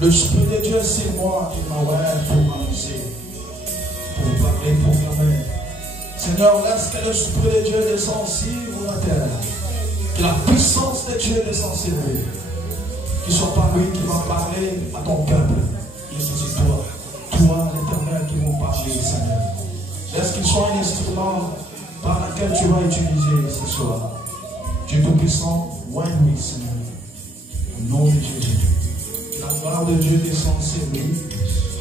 L'Esprit de Dieu, c'est moi qui m'envoie pour m'annoncer, pour parler, pour proclamer. Seigneur, laisse que l'Esprit de Dieu descende sur la terre. Que la puissance de Dieu descende sur lui. Qu'il soit pas lui qui va parler à ton peuple. Mais c'est toi. Toi, l'Éternel, qui va parler, Seigneur. Laisse qu'il soit un instrument par lequel tu vas utiliser ce soir. Dieu Tout-Puissant, loin-lui, Seigneur. Au nom de Jésus. La gloire de Dieu descend sur lui.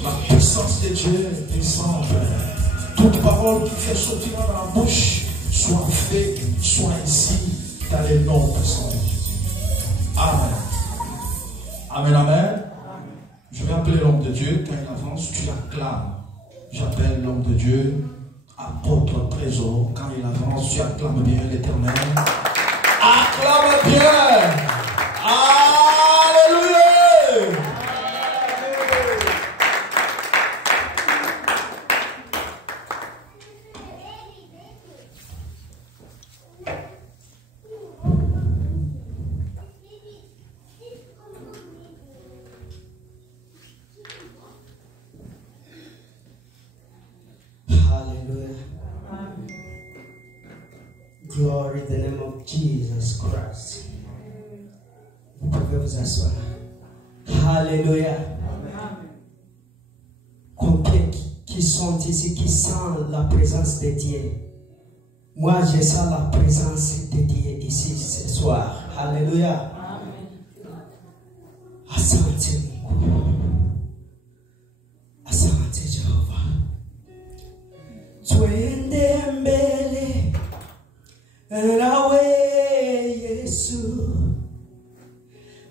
La puissance de Dieu descend, Père. Toute parole qui fait sortir dans la bouche, soit faite, soit ici, dans le nom de son Dieu. Amen. Amen, amen. Je vais appeler l'homme de Dieu. Quand il avance, tu acclames. J'appelle l'homme de Dieu, apôtre trésor. Quand il avance, tu acclames bien l'Éternel. Acclame bien. Alléluia. Glory in the name of Jesus Christ. Vous pouvez vous asseoir. Alléluia. Combien qui sont ici, qui sentent la présence de Dieu? Moi, je sens la présence de Dieu ici ce soir. Alléluia. Asante Mungu. Asante Jehova. Twende mbele nawe Yesu,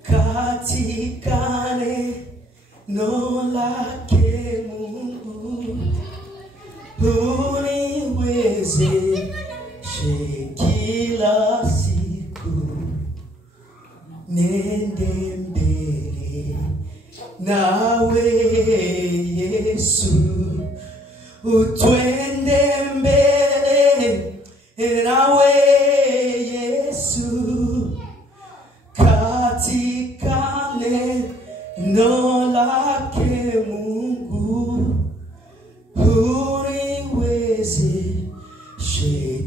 katika neno lake Mungu, uniwezeshe kila siku, nende mbele nawe Yesu, twende mbele nawe Yesu, katika neno lake Mungu, uniwezeshe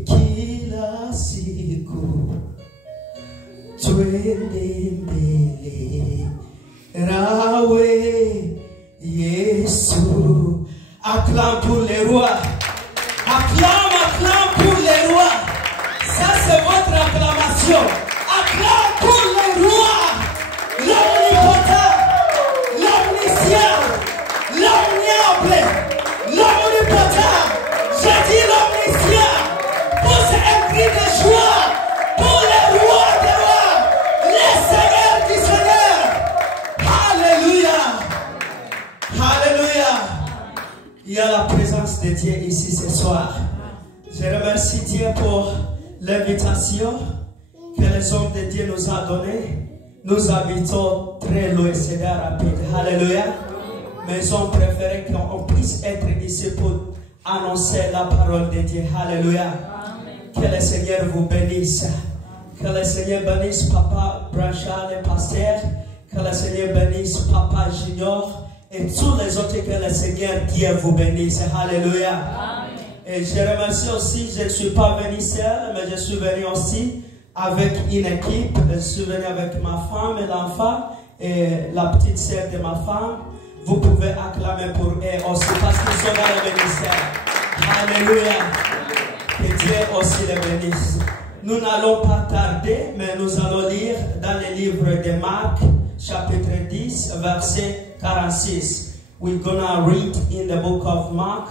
kila siku, twende mbele nawe Yesu. Acclame pour les rois. Acclame, acclame pour les rois. Ça c'est votre acclamation. Acclame pour les rois. L'omnipotent, l'omniscient, l'omniable, l'omnipotent. J'ai dit l'omniscient. Pousse un cri de joie pour les rois des rois, les seigneurs du Seigneur. Alléluia. Alléluia. Il y a la présence de Dieu ici ce soir. Je remercie Dieu pour l'invitation que les hommes de Dieu nous ont donnée. Nous habitons très loin, c'est rapide. Alléluia. Mais ils ont préféré qu'on puisse être ici pour annoncer la parole de Dieu. Alléluia. Que le Seigneur vous bénisse. Que le Seigneur bénisse Papa Branchard, le pasteur. Que le Seigneur bénisse Papa Junior. Et tous les autres, que le Seigneur Dieu vous bénisse. Alléluia. Amen. Et je remercie aussi, je ne suis pas venu seul, mais je suis venu aussi avec une équipe. Je suis venu avec ma femme et l'enfant et la petite sœur de ma femme. Vous pouvez acclamer pour eux aussi parce qu'ils sont dans le ministère. Alléluia. Que Dieu aussi les bénisse. Nous n'allons pas tarder, mais nous allons lire dans le livre de Marc, chapitre 10, verset 46. We're gonna read in the book of Mark,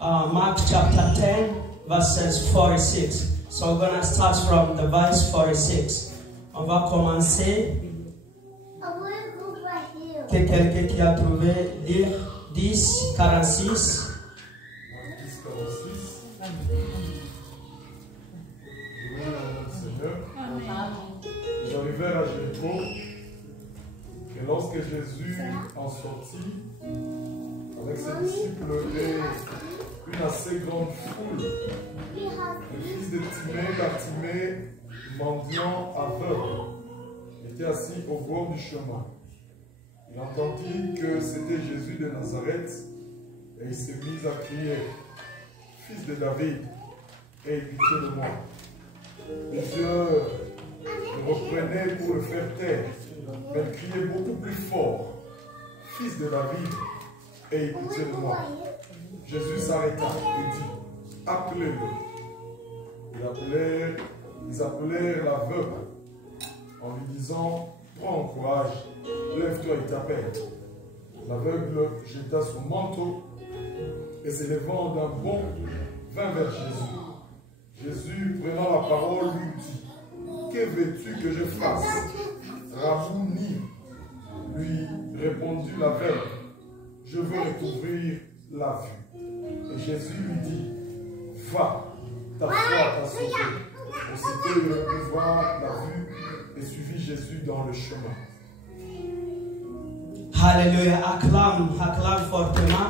Mark chapter 10, verses 46. So we're gonna start from the verse 46. On va commencer. Que quelqu'un qui a trouvé lire 10, 46. Ils arrivèrent à Jéricho, et lorsque Jésus en sortit, avec ses disciples et une assez grande foule, le fils de Timée, Bartimée, mendiant aveugle, était assis au bord du chemin. Il entendit que c'était Jésus de Nazareth et il s'est mis à crier, « Fils de David, aie pitié de moi. » Plusieurs le reprenaient pour le faire taire, mais il criait beaucoup plus fort, « Fils de David, aie pitié de moi. » Jésus s'arrêta et dit, « Appelez-le. » Ils appelèrent l'aveugle en lui disant, « Prends courage, lève-toi et t'appelle. » L'aveugle jeta son manteau et s'élevant d'un bond vint vers Jésus. Jésus, prenant la parole, lui dit, « Que veux-tu que je fasse? » Rabouni, lui répondit l'aveugle, « Je veux recouvrir la vue. » Et Jésus lui dit, « Va, ta foi t'a sauvé. » Aussitôt il recouvra la vue et suivit Jésus dans le chemin. Alléluia, acclame fortement.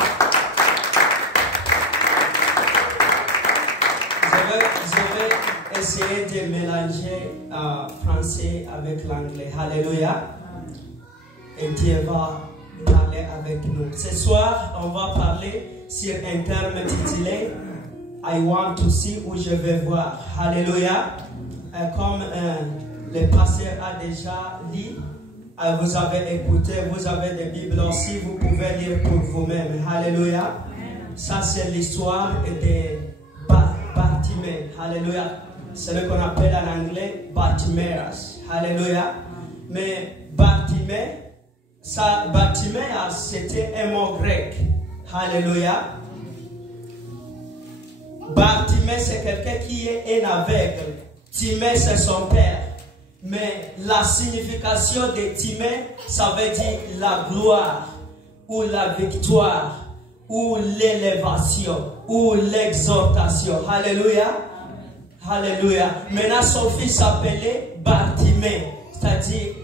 Je vais essayer de mélanger français avec l'anglais. Alléluia. Et Dieu va parler avec nous. Ce soir, on va parler sur un terme intitulé I want to see, où je vais voir. Alléluia. Comme le pasteur a déjà dit, vous avez écouté, vous avez des Bibles aussi, vous pouvez lire pour vous-même. Alléluia. Ça, c'est l'histoire de Bartimée. Alléluia. C'est ce qu'on appelle en anglais Bartiméas. Alléluia. Mais Bartimée, c'était un mot grec. Alléluia. Bartimée, c'est quelqu'un qui est un aveugle. Timée, c'est son père. Mais la signification de Timée, ça veut dire la gloire, ou la victoire, ou l'élévation, ou l'exhortation. Alléluia. Alléluia. Maintenant, son fils s'appelait Bartimée, c'est-à-dire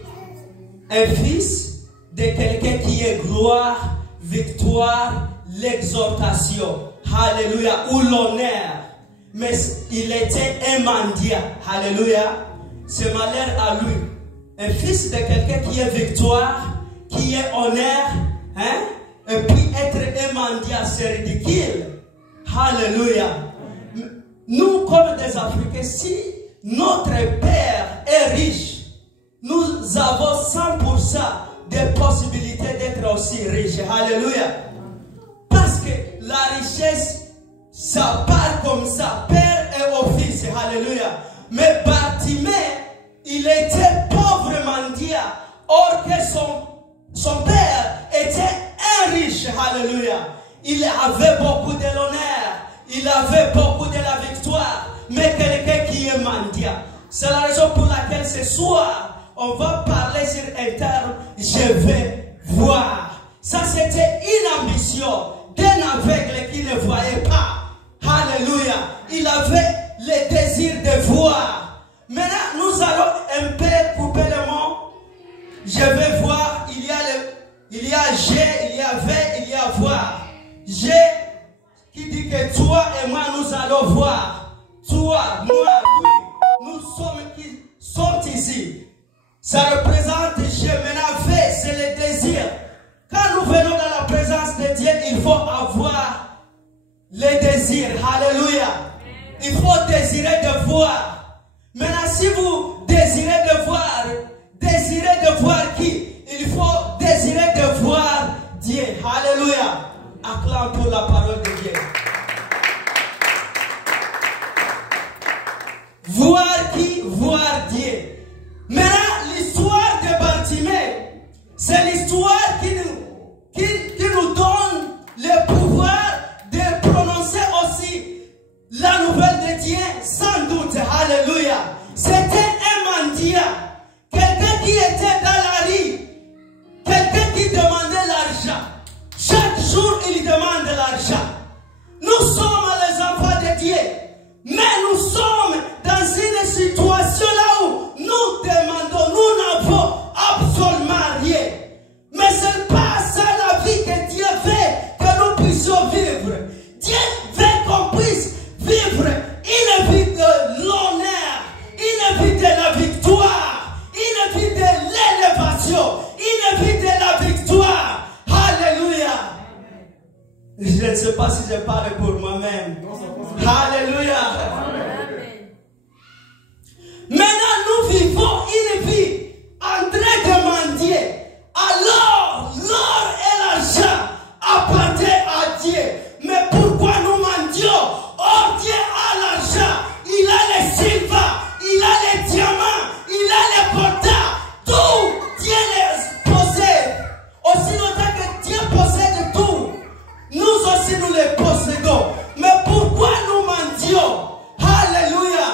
un fils de quelqu'un qui est gloire, victoire, l'exhortation. Alléluia. Ou l'honneur. Mais il était un mendiant. Alléluia. C'est malheur à lui. Un fils de quelqu'un qui est victoire, qui est honneur, hein? Et puis être un mendiant, c'est ridicule. Alléluia. Nous, comme des Africains, si notre Père est riche, nous avons 100% de possibilités d'être aussi riches. Alléluia. Parce que la richesse, ça part comme ça, père et au fils. Alléluia. Mais Bartimée, il était pauvre mendiant, or que son père était un riche. Alléluia. Il avait beaucoup de l'honneur, il avait beaucoup de la victoire, mais quelqu'un qui est mendiant. C'est la raison pour laquelle ce soir, on va parler sur un terme, je vais voir. Ça, c'était une ambition d'un aveugle qui ne voyait pas. Alléluia. Il avait le désir de voir. Maintenant, nous allons un peu couper le mot. Je vais voir. Il y a G, il y a V, il y a voir. G qui dit que toi et moi, nous allons voir. Toi, moi, lui, nous sommes qui sont ici. Ça représente G. Maintenant, V, c'est le désir. Quand nous venons dans la présence de Dieu, il faut avoir le désir. Alléluia. Il faut désirer de voir. Maintenant, si vous désirez de voir qui? Il faut désirer de voir Dieu. Alléluia. Acclame pour la parole de Dieu. Voir qui? Voir Dieu. Maintenant, l'histoire de Bartimée, c'est l'histoire qui nous donne le pouvoir de prononcer aussi la nouvelle de Dieu, sans doute. Alléluia. C'était un mendiant, quelqu'un qui était dans la rue, quelqu'un qui demandait l'argent. Chaque jour, il demande l'argent. Nous sommes les enfants de Dieu, mais nous sommes dans une situation là où nous demandons, nous n'avons absolument rien. Mais c'est pas ça la vie que Dieu veut que nous puissions vivre. Dieu veut qu'on puisse vivre une vie de l'honneur, une vie de la victoire. Je ne sais pas si je parle pour moi-même. Alléluia. Maintenant, nous vivons une vie en train de mendier. Alors, l'or et l'argent appartiennent à Dieu. Mais pourquoi nous mendions? Oh, Dieu a l'argent, il a les silvers, il a les diamants, il a les portails. Tout, Dieu les possède. Aussi longtemps que Dieu possède tout, nous aussi nous les possédons. Mais pourquoi nous mendions? Alléluia.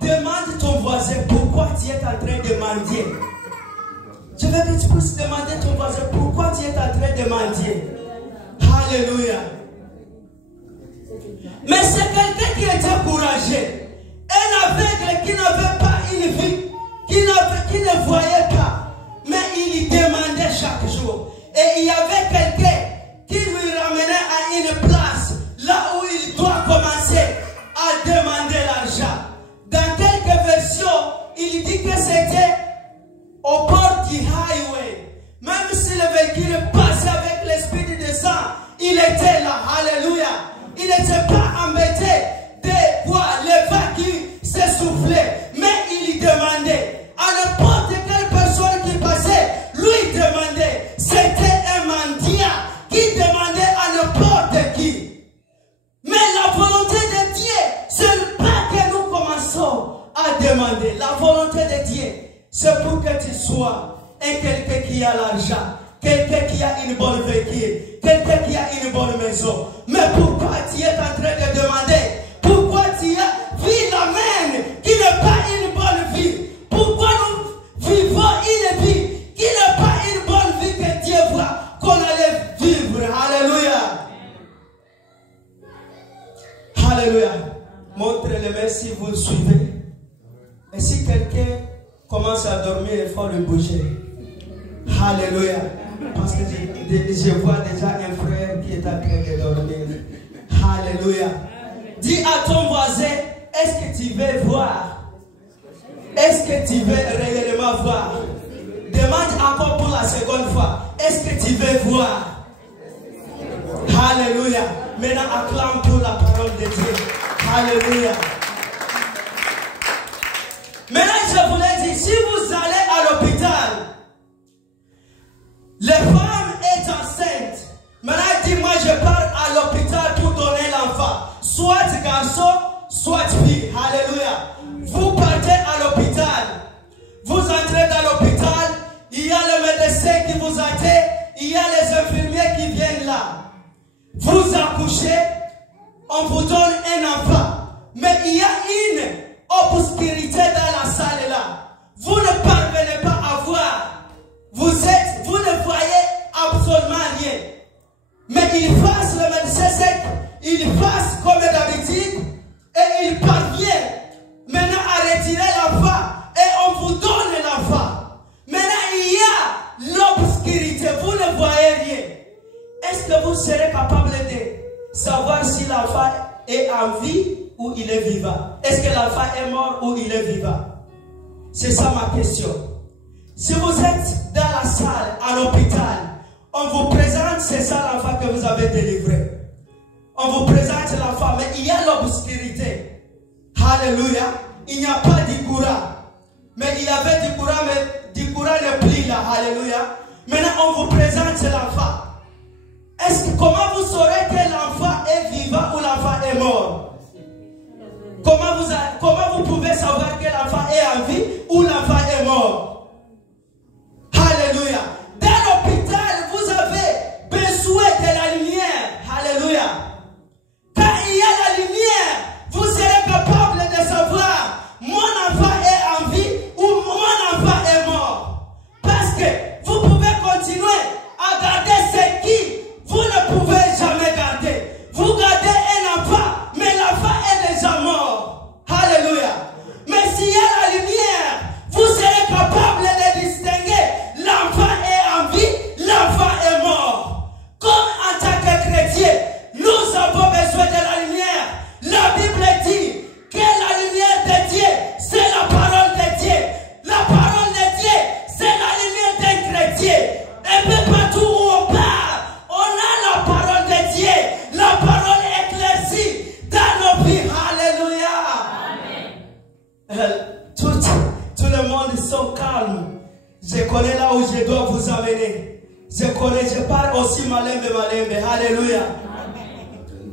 Demande ton voisin pourquoi tu es en train de mendier. Je vais vite plus demander ton voisin pourquoi tu es en train de mendier. Alléluia. Mais c'est quelqu'un qui était courageux. Un aveugle qui n'avait pas une vie, qui ne voyait pas. Mais il y demandait chaque jour. Et il y avait quelqu'un qui lui ramenait à une place, là où il doit commencer à demander l'argent. Dans quelques versions, il dit que c'était au bord du highway. Même si le véhicule passait avec l'esprit de sang, il était là. Alléluia. Il n'était pas embêté de voir le vent qui s'essoufflait. Mais il demandait à n'importe quelle personne qui passait, lui demandait. C'était un mendiant qui demandait à n'importe qui. Mais la volonté de Dieu, ce n'est pas que nous commençons à demander. La volonté de Dieu, c'est pour que tu sois quelqu'un qui a l'argent, quelqu'un qui a une bonne véhicule, quelqu'un qui a une bonne maison. Mais pourquoi tu es en train de demander? Pourquoi tu as vie la même qui n'est pas une bonne vie? Pourquoi nous vivons une vie qui n'est pas une bonne vie que Dieu voit qu'on allait vivre? Alléluia. Alléluia. Montrez-le si vous le suivez. Et si quelqu'un commence à dormir, il faut le bouger. Alléluia. Parce que je vois déjà un frère qui est en train de dormir. Alléluia. Dis à ton voisin, est-ce que tu veux voir? Est-ce que tu veux réellement voir? Demande encore pour la seconde fois. Est-ce que tu veux voir? Alléluia. Maintenant, acclame pour la parole de Dieu. Alléluia. Maintenant, je voulais dire, si vous allez à l'hôpital, les femmes est enceinte. Maintenant, dis-moi, je pars à l'hôpital pour donner l'enfant. Soit garçon, soit fille. Alléluia. Vous partez à l'hôpital. Vous entrez dans l'hôpital. Il y a le médecin qui vous attend. Il y a les infirmiers qui viennent là. Vous accouchez. On vous donne un enfant. Mais il y a une obscurité dans la salle là. Vous ne parvenez pas à voir. Vous ne voyez absolument rien. Mais il fasse le médecin sec, il fasse comme d'habitude et il parvient maintenant à retirer l'enfant et on vous donne l'enfant. Maintenant il y a l'obscurité, vous ne voyez rien. Est-ce que vous serez capable de savoir si l'enfant est en vie ou il est vivant? Est-ce que l'enfant est mort ou il est vivant? C'est ça ma question. Si vous êtes dans la salle, à l'hôpital, on vous présente, c'est ça l'enfant que vous avez délivré. On vous présente l'enfant, mais il y a l'obscurité. Alléluia. Il n'y a pas d'Ikoura. Mais il y avait d'Ikoura, mais d'Ikoura n'est plus là. Alléluia. Maintenant, on vous présente l'enfant. Comment vous saurez que l'enfant est vivant ou l'enfant est mort? Comment vous pouvez savoir que l'enfant est en vie ou l'enfant est mort? Alléluia. Dans l'hôpital, vous avez besoin de la lumière. Alléluia. Quand il y a la lumière, vous serez capable de savoir mon enfant est en vie ou mon enfant est mort. Parce que vous pouvez continuer à garder ce qui vous ne pouvez jamais garder. Vous gardez un enfant, mais l'enfant est déjà mort. Alléluia. Mais s'il y a la lumière, vous vous amener. Je connais, je parle aussi Malembe. Alléluia.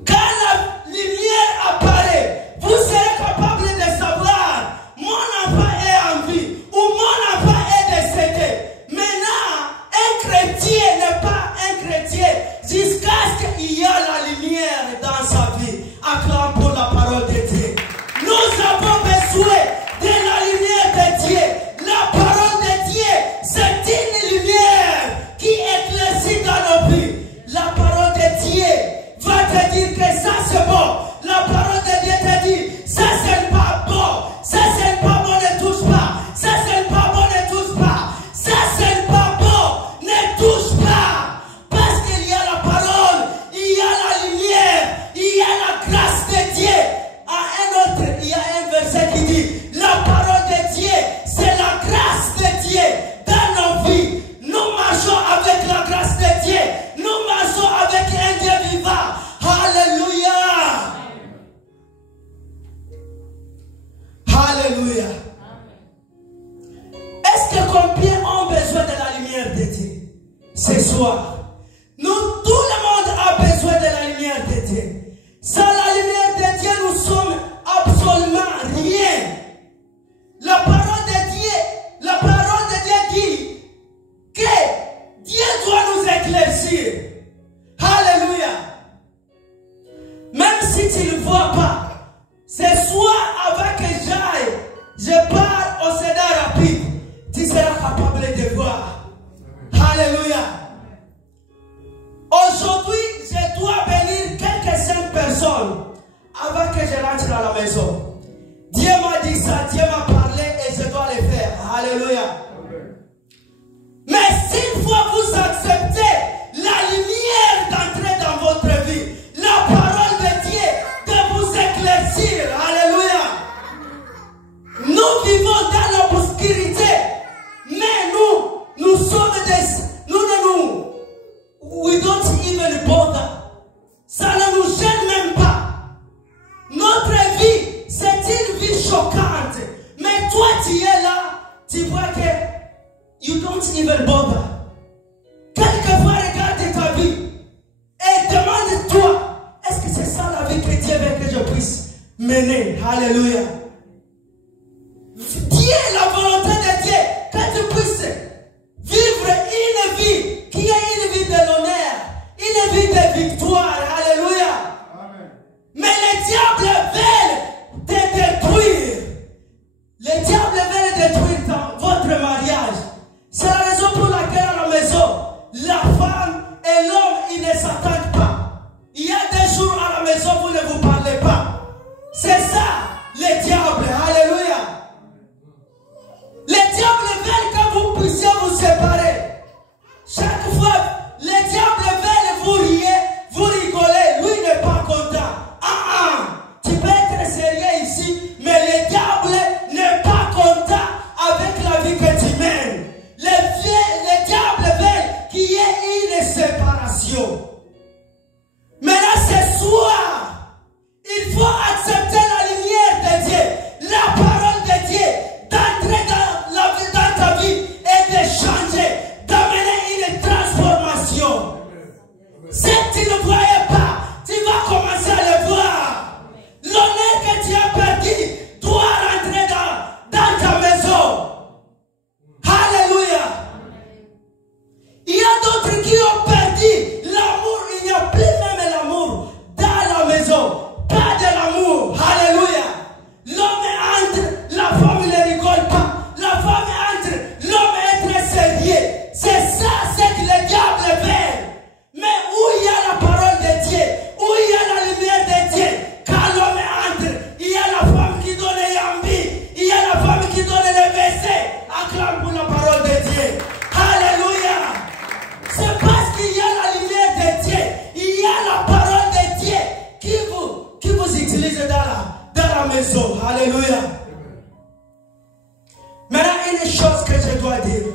Quand la lumière apparaît, vous serez capable de savoir mon enfant est en vie ou mon enfant est décédé. Maintenant, un chrétien n'est pas un chrétien jusqu'à ce qu'il y ait la lumière dans sa vie. Acclame pour la parole de Dieu. Nous avons besoin de la lumière de Dieu. La parole de Dieu, c'est une lumière qui éclaircit dans nos vies. La parole de Dieu va te dire que ça c'est bon. La parole de Dieu te dit, ça c'est pas bon. Ça c'est pas bon, ne touche pas. Ça c'est pas bon, ne touche pas. Ça c'est pas bon, ne touche pas. Parce qu'il y a la parole, il y a la lumière, il y a la grâce de Dieu. À un autre, il y a un verset qui dit, la parole de Dieu, c'est la grâce de Dieu dans nos vies. Nous marchons avec la grâce de Dieu. Nous marchons avec un Dieu vivant. Alléluia. Alléluia. Est-ce que combien ont besoin de la lumière de Dieu ce soir? Nous, tout le monde a besoin de la lumière de Dieu. Sans la lumière de Dieu, nous sommes absolument rien. La parole de Dieu dit que Dieu doit nous éclaircir. Alléluia. Même si tu ne vois pas, ce soir avant que j'aille, je pars au Cédar rapide, tu seras capable de voir. Alléluia. Aujourd'hui, je dois bénir quelques 5 personnes avant que je rentre à la maison. Dieu m'a dit ça, Dieu m'a parlé et je dois le faire. Alléluia. Mais s'il faut vous accepter la lumière d'entrer dans votre vie, la parole de Dieu de vous éclaircir. Alléluia. Nous vivons dans l'obscurité, mais nous sommes we don't even bother. Ça ne nous gêne même pas. Notre vie, c'est une vie choquante. Mais toi, tu es là, tu vois que you don't even bother. Quelquefois, regarde ta vie et demande-toi, est-ce que c'est ça la vie que Dieu veut que je puisse mener? Alléluia. Dieu, la volonté de Dieu, que tu puisses vivre une vie qui est une vie de l'honneur, une vie de victoire. Alléluia. Amen. Mais les diables veulent te détruire. Les diables veulent détruire votre mariage. C'est la raison pour laquelle à la maison, la femme et l'homme, ils ne s'attendent pas. Il y a des jours à la maison, vous ne vous parlez pas. C'est ça, les diables. Alléluia. Les diables veulent que vous puissiez vous séparer. Chaque fois, les diables veulent vous rier, vous rigoler. Lui n'est pas content. Tu peux être sérieux ici, mais le diable n'est pas content avec la vie que tu mènes. Les diables veulent qu'il y ait une séparation. Maintenant, ce soir, il faut accepter la lumière de Dieu, la parole de Dieu, d'entrer dans ta vie et de changer, d'amener une transformation. Si tu ne voyais pas, tu vas commencer à le voir. L'honneur que tu as perdu doit rentrer dans ta maison. Alléluia. Il y a d'autres qui ont perdu l'amour. Il n'y a plus même l'amour dans la maison. Pas de l'amour. Alléluia. L'homme entre, la femme ne rigole pas. La femme entre, l'homme est très sérieux. C'est ça, c'est que le diable veut. Mais où il y a la parole de Dieu, où il y a la lumière de Dieu, quand l'homme entre, il y a la femme qui donne l'envie, il y a la femme qui donne le baisers. Acclame pour la parole de Dieu. Alléluia. C'est parce qu'il y a la lumière de Dieu, il y a la parole de Dieu qui vous utilise dans la maison. Alléluia. Maintenant, une chose que je dois dire,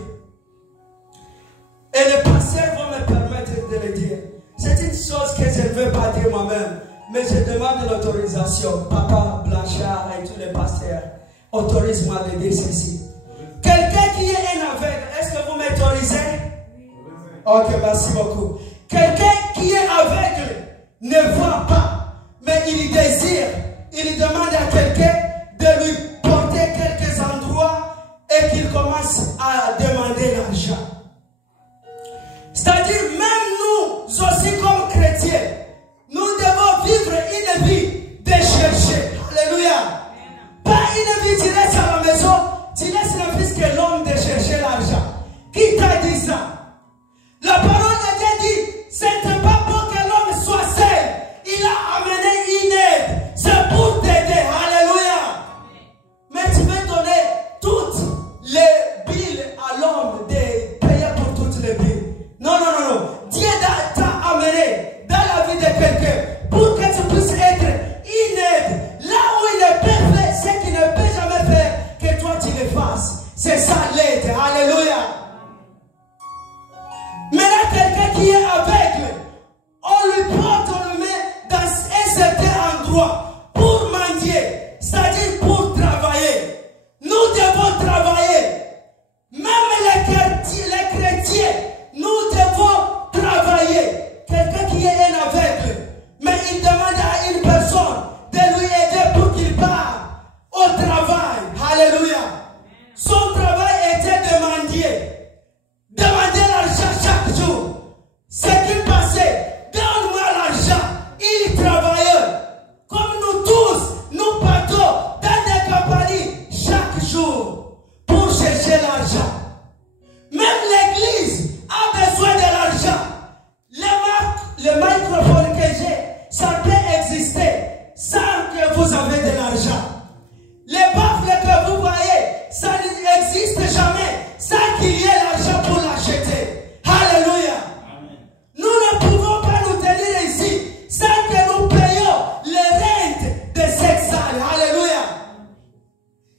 et les pasteurs vont me permettre de le dire. C'est une chose que je ne veux pas dire moi-même, mais je demande l'autorisation. Papa Blanchard et tous les pasteurs, autorise-moi de dire ceci. Quelqu'un qui est un aveugle, est-ce que vous m'autorisez? Ok, merci beaucoup. Quelqu'un qui est aveugle ne voit pas, mais il désire, il demande à quelqu'un de lui porter quelques endroits et qu'il commence à demander l'argent. C'est-à-dire, même nous aussi comme chrétiens, nous devons vivre une vie de chercher. Alléluia. Pas une vie, tu restes à la maison, tu laisses le fils que l'homme de chercher l'argent. Qui t'a dit ça? La parole de Dieu dit, ce n'est pas pour que l'homme soit seul. Il a amené une aide. C'est pour t'aider. Alléluia. Mais tu veux donner toutes les billes à l'homme de payer pour toutes les billes. Non, non, non, non. Dieu t'a amené dans la vie de quelqu'un pour que tu puisses être une aide. Là où il ne peut faire ce qu'il ne peut jamais faire, que toi tu le fasses. C'est ça l'aide. Alléluia. Maintenant, quelqu'un qui est aveugle, on lui porte, on le met dans un certain endroit pour mendier, c'est-à-dire pour travailler. Nous devons travailler. Même les chrétiens, nous devons travailler. Quelqu'un qui est un aveugle, mais il demande à une personne de lui aider pour qu'il parte au travail. Alléluia. Son travail était de mendier. Demander l'argent chaque jour. Ce qui passait, donne-moi l'argent. Il travaillait. Comme nous tous, nous partons dans des compagnies chaque jour pour chercher l'argent. Même l'église a besoin de l'argent. Le microphone que j'ai, ça peut exister sans que vous avez de l'argent. Les baffles que vous voyez, ça n'existe jamais sans qu'il y ait l'argent pour l'acheter. Alléluia. Amen. Nous ne pouvons pas nous tenir ici sans que nous payions les rentes de cette salle. Alléluia.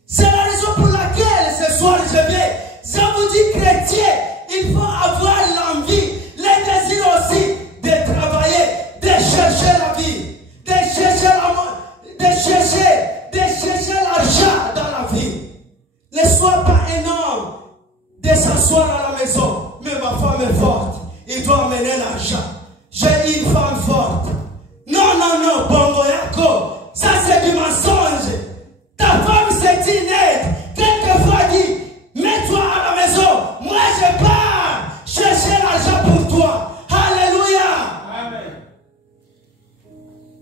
C'est la raison pour laquelle ce soir je vous dis chrétien, il faut avoir l'envie, le désir aussi de travailler, de chercher la vie, de chercher l'amour, de chercher l'argent dans la vie. Ne sois pas un homme de s'asseoir à la maison. Mais ma femme est forte. Il doit amener l'argent. J'ai une femme forte. Non, non, non, Bongoyako. Ça c'est du mensonge. Ta femme c'est une aide. Quelquefois dit, mets-toi à la maison. Moi je pars chercher l'argent pour toi. Alléluia. Amen.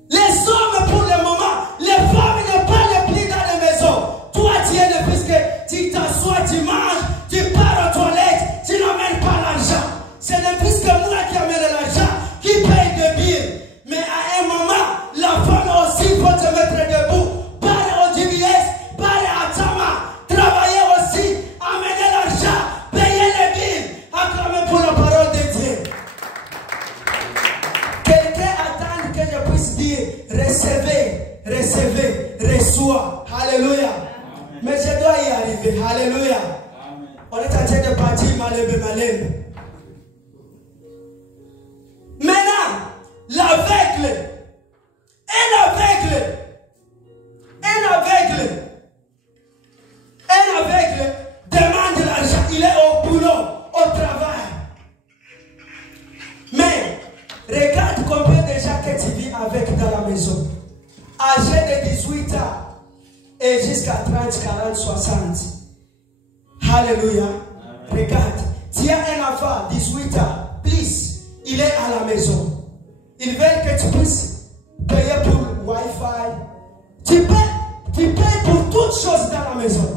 Les hommes pour le moment, les femmes ne parlent plus dans les maisons. Toi tu es le fils que tu t'assois, tu manges, tu pars aux toilettes, tu n'amènes pas l'argent. C'est le fils que moi qui amène l'argent, qui paye de billes. Mais à un moment, la femme aussi peut te mettre debout. Parle au DBS, parle à Tama, travailler aussi, amener l'argent, payer les billes, acclamer pour la parole de Dieu. Quelqu'un attend que je puisse dire, recevez, recevez, reçois. Alléluia. Mais je dois y arriver. Alléluia. Amen. On est en train de partir malebe. Maintenant, l'aveugle. Un aveugle demande l'argent. Il est au boulot, au travail. Mais, regarde combien de gens que tu vis avec dans la maison. Âgé de 18 ans. Et jusqu'à 30, 40, 60. Alléluia. Regarde, tu as un enfant, 18 ans, plus, il est à la maison. Ils veulent que tu puisses payer pour Wi-Fi. Tu payes pour toutes choses dans la maison.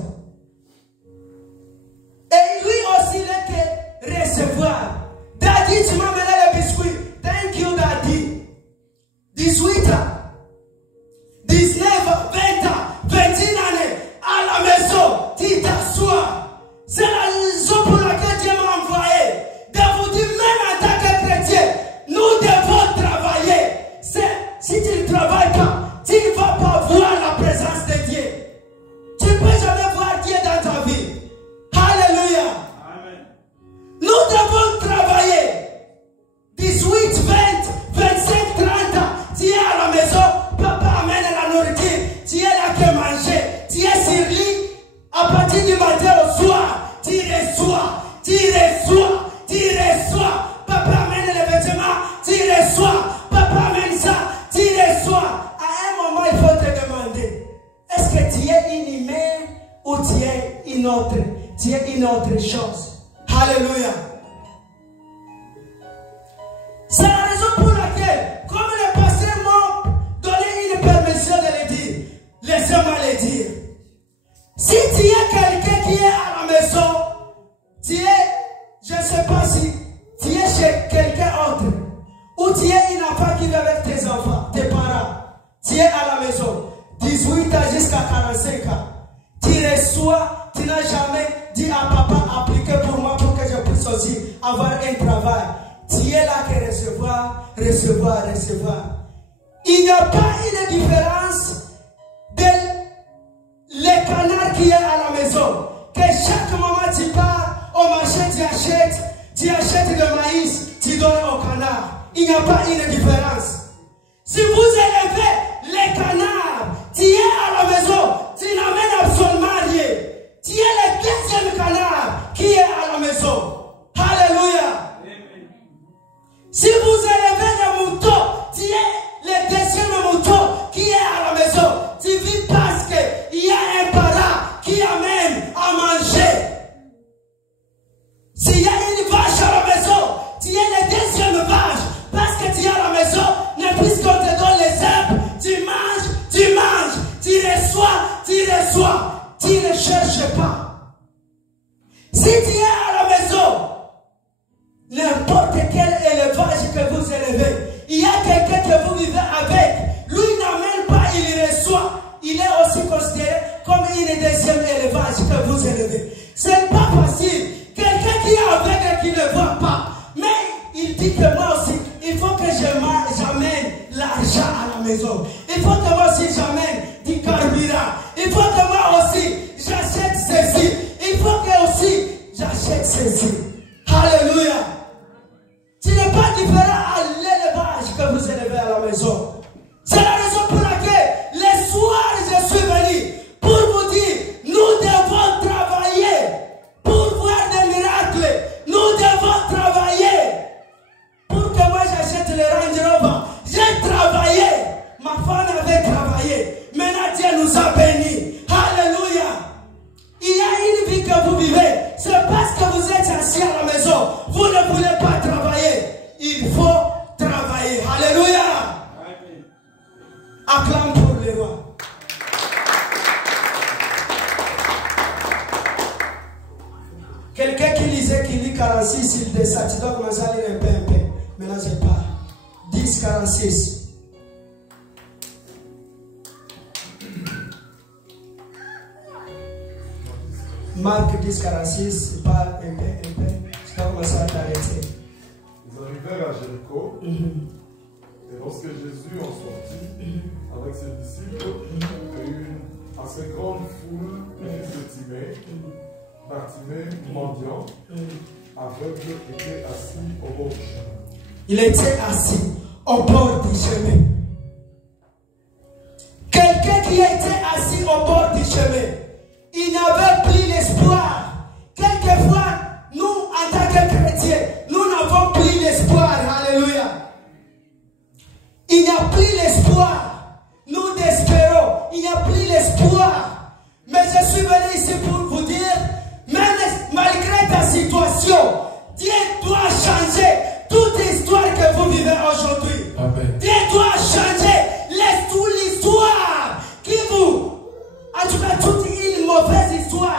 Et lui aussi, il est que recevoir. Daddy, tu m'as amené les biscuits. Thank you, Daddy. 18 ans. 19 ans, 20 ans. 21 années à la maison, tu t'assois. C'est la raison pour laquelle Dieu m'a envoyé. De vous dire, même en tant que chrétien, nous devons travailler. Si tu ne travailles pas, tu ne vas pas voir la présence de Dieu. Tu ne peux jamais voir choses. Alléluia. C'est la raison pour laquelle, comme les pasteurs m'ont donné une permission de le dire, laissez-moi le dire. Si tu es quelqu'un qui est à la maison, tu es, je ne sais pas si tu es chez quelqu'un autre, ou tu es une enfant qui vit avec tes enfants, tes parents, tu es à la maison, 18 ans jusqu'à 45 ans, tu reçois, tu n'as jamais dit à papa, appliquez pour moi pour que je puisse aussi avoir un travail. Tu es là que recevoir. Il n'y a pas une différence de les canards qui est à la maison. Que chaque moment tu pars au marché, tu achètes le maïs, tu donnes au canard. Il n'y a pas une différence. Si vous élevez les canards, tu es à la maison, tu n'amènes absolument rien. Tu es le deuxième canard qui est à la maison. Alléluia. Si vous élevez les moutons, tu es le deuxième mouton qui est à la maison. Tu vis parce qu'il y a un parent qui amène à manger. S'il y a une vache à la maison, tu es la deuxième vache parce que tu es à la maison. Mais puisqu'on te donne les herbes, tu manges, tu reçois, tu ne cherches pas. Si tu es à la maison, n'importe quel élevage que vous élevez, il y a quelqu'un que vous vivez avec, lui n'amène pas, il reçoit. Il est aussi considéré comme une deuxième élevage que vous élevez. Ce n'est pas facile. Quelqu'un qui est avec et qui ne voit pas. Mais il dit que moi aussi, il faut que j'amène l'argent à la maison. Il faut que moi aussi j'amène du carburant. Il faut que moi aussi j'achète ceci. Il faut que aussi j'achète ceci. Alléluia. Tu n'es pas différent à l'élevage que vous élevez à la maison. C'est la raison pour laquelle les soirs je suis venu pour vous dire, nous devons travailler pour voir des miracles. Nous devons travailler pour que moi j'achète le Range Rover. J'ai travaillé, ma femme avait travaillé. Maintenant Dieu nous a bénis. Alléluia. Il y a une vie que vous vivez. C'est parce que vous êtes assis à la maison. Vous ne voulez pas travailler. Il faut travailler. Alléluia. Acclame pour le roi. Quelqu'un qui lit 46, il descend. Tu dois commencer à lire un peu. Maintenant je parle. 10, 46. Marc 10, 46, parle un peu. Tu dois commencer à t'arrêter. Ils arrivèrent à Jéricho, et lorsque Jésus en sortit avec ses disciples, et une assez grande foule de fils de Timée, Bartimée, mendiant, aveugle, était assis au bord du chemin. Il était assis au bord du chemin. Quelqu'un qui était assis au bord du chemin, il n'avait plus l'espoir. Quelquefois, nous, en tant que chrétiens, nous n'avons plus l'espoir. Alléluia. Il n'y a plus l'espoir. Nous désespérons. Il n'y a plus l'espoir. Mais je suis venu ici pour vous dire, même malgré ta situation, Dieu doit changer toute histoire que vous vivez aujourd'hui. Dieu doit changer l'histoire qui vous, en tout cas toute une mauvaise histoire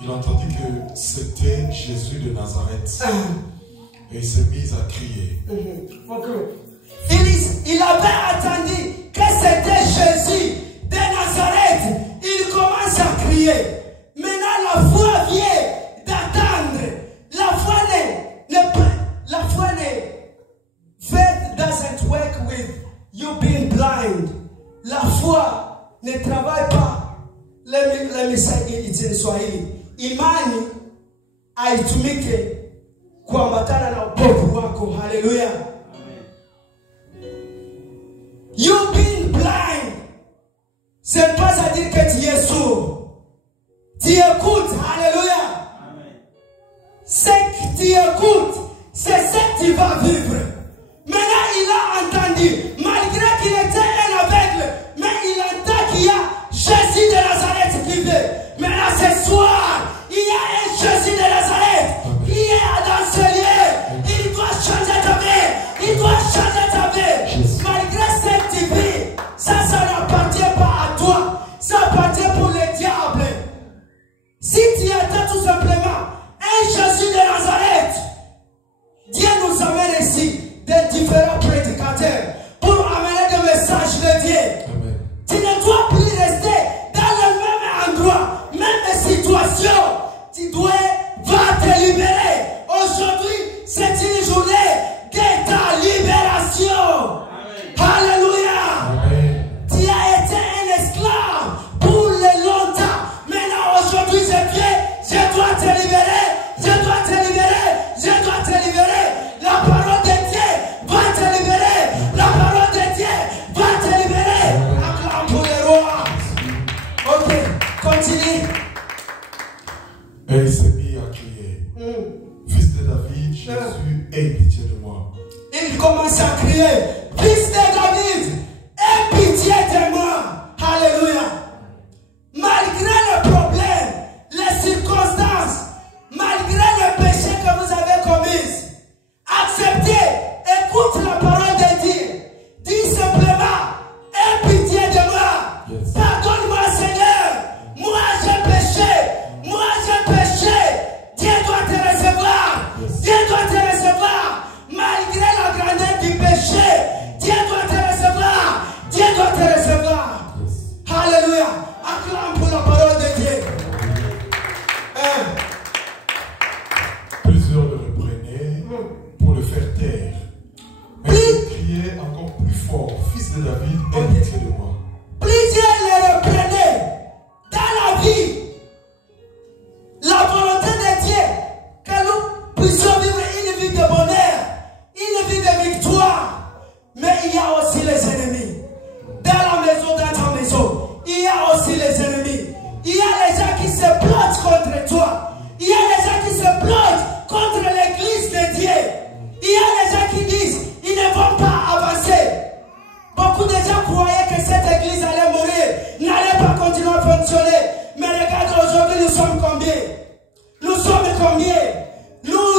il a entendu que c'était Jésus de Nazareth. Et il s'est mis à crier. Il avait attendu que c'était Jésus de Nazareth. Il commence à crier. Maintenant, la foi vient d'attendre. La foi n'est faith doesn't work with you being blind. La foi ne travaille pas. Let me say it in Swahili. Imani haitumike kuambatana na upofu wako. Hallelujah. You being blind, c'est pas à dire que tu es sourd. Tu écoutes, alléluia. Ce que tu écoutes, c'est ce que tu vas vivre. Maintenant, il a entendu, malgré qu'il était un aveugle, mais il entend qu'il y a Jésus de Nazareth qui vient. Maintenant, ce soir, il y a un Jésus de Nazareth qui est dans ce lieu. Il doit changer ta vie. Il doit changer ta vie. Malgré cette vie, ça n'appartient pas à toi. Ça appartient pour le diable. Si tu étais tout simplement un Jésus de Nazareth, Dieu nous amène ici des différents prédicateurs pour amener des messages de Dieu. Amen. Tu ne dois plus rester dans le même endroit, même situation. Tu vas te libérer. Aujourd'hui, c'est une journée de ta libération. Amen. Alléluia. Amen. Tu as été un esclave pour le longtemps. Maintenant, aujourd'hui, je dois te libérer. Je dois te libérer. Je dois te libérer. La parole de Dieu va te libérer. La parole de Dieu va te libérer. Acclame pour le roi. Ok, continue. Et il s'est mis à crier. Fils de David, Jésus, aie pitié de moi. Il commence à crier. Fils de David, aie pitié de moi. Alléluia. Malgré le problème, les circonstances, malgré le péché que vous avez commis, acceptez, écoute la parole de Dieu. Dis simplement, aie pitié de moi. Yes. Pardonne-moi, Seigneur. Moi j'ai péché. Moi j'ai péché. Dieu doit te recevoir. Yes. Dieu doit te recevoir. Malgré la grandeur du péché, Dieu doit te recevoir. Dieu doit te recevoir. Yes. Alléluia. Acclame pour la parole de Dieu. Plusieurs le reprenaient pour le faire taire. Mais il criait encore plus fort. Fils de David, aie pitié de moi. Plusieurs le reprenaient dans la vie. La volonté de Dieu, que nous puissions vivre une vie de bonheur, une vie de victoire. Mais il y a aussi les ennemis. Dans la maison, dans ta maison, il y a aussi les ennemis. Il y a les gens qui se plantent contre toi. Il y a les gens qui se plantent contre l'église de Dieu. Il y a les gens qui disent, ils ne vont pas avancer. Beaucoup de gens croyaient que cette église allait mourir, n'allait pas continuer à fonctionner. Mais regarde, aujourd'hui, nous sommes combien? Nous sommes combien? Nous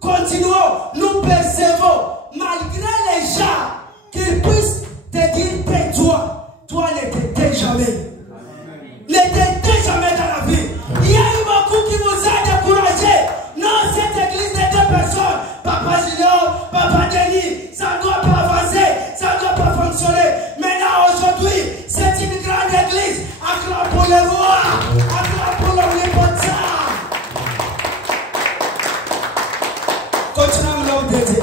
continuons, nous persévérons. Malgré les gens qu'ils puissent te dire, tais-toi. Toi, ne te tais jamais. Ne te tais jamais dans la vie. Il y a eu beaucoup qui vous a découragé. Non, cette église de deux personnes, Papa Junior, Papa Denis, ça ne doit pas avancer, ça ne doit pas fonctionner. Maintenant, aujourd'hui, c'est une grande église. Acclame pour le roi, acclame pour l'omnipotent. Continuons l'homme de Dieu.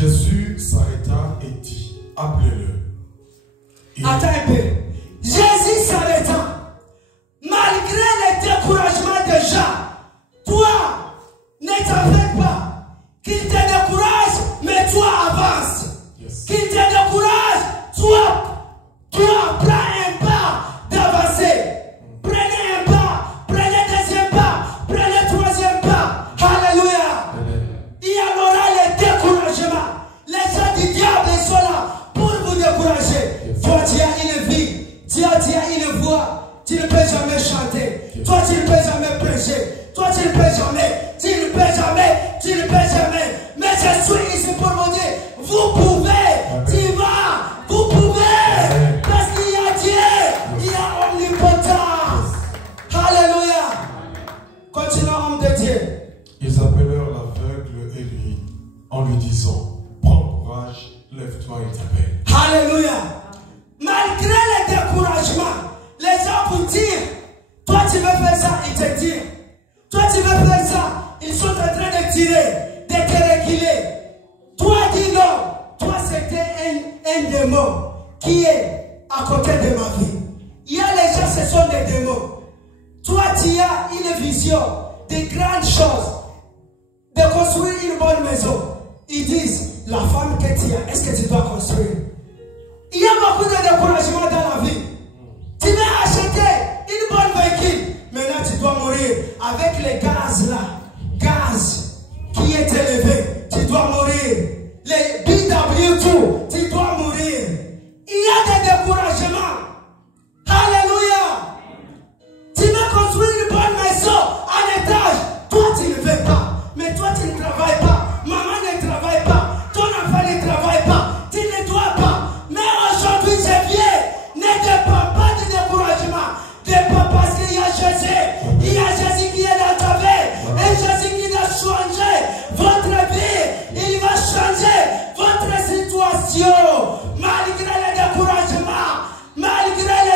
Jésus s'arrêta et dit, appelez-le. Attends un peu. Jésus s'arrêta. Malgré le découragement des gens, toi, ne t'affecte pas. Qu'il te décourage, mais toi avance. Yes. Qu'il te décourage, toi prends un pas d'avancer. Prenez un pas, prenez deuxième pas, prenez troisième pas. Alléluia. Il y aura le découragement. Les gens du diable sont là pour vous décourager. Yes. Toi, tu as une vie, tu as une voix. Tu ne peux jamais chanter. Yes. Toi, tu ne peux jamais prêcher. Toi, tu ne peux jamais. Tu ne peux jamais. Tu ne peux jamais. Mais je suis ici pour vous dire, vous pouvez. Amen. Tu vas. Vous pouvez. Amen. Parce qu'il y a Dieu. Yes. Il y a omnipotent. Yes. Alléluia. disant, prends courage, lève-toi et t'appelle. Alléluia. Malgré les découragements, les gens vous disent, toi tu veux faire ça, ils te disent. Toi tu veux faire ça, ils sont en train de tirer, de te réguler. Toi dis non, toi c'était un démon qui est à côté de ma vie. Il y a les gens, ce sont des démons. Toi tu as une vision de grandes choses, de construire une bonne maison. Ils disent, la femme que tu as, est-ce que tu dois construire? Il y a beaucoup de découragement dans la vie. Tu veux acheter une bonne véhicule, maintenant tu dois mourir avec les gaz là, gaz qui est élevé, tu dois mourir. Les BW2, tu dois mourir. Il y a des découragements. Alléluia. Tu veux construire une bonne maison en étage, toi tu ne veux pas, mais toi tu ne travailles pas, maman ne travaille pas, ton enfant ne travaille pas, tu ne dois pas. Mais aujourd'hui c'est vieux, ne dépend pas du découragement, dépend parce qu'il y a Jésus, il y a Jésus qui est dans ta vie, et Jésus qui va changer votre vie, il va changer votre situation, malgré les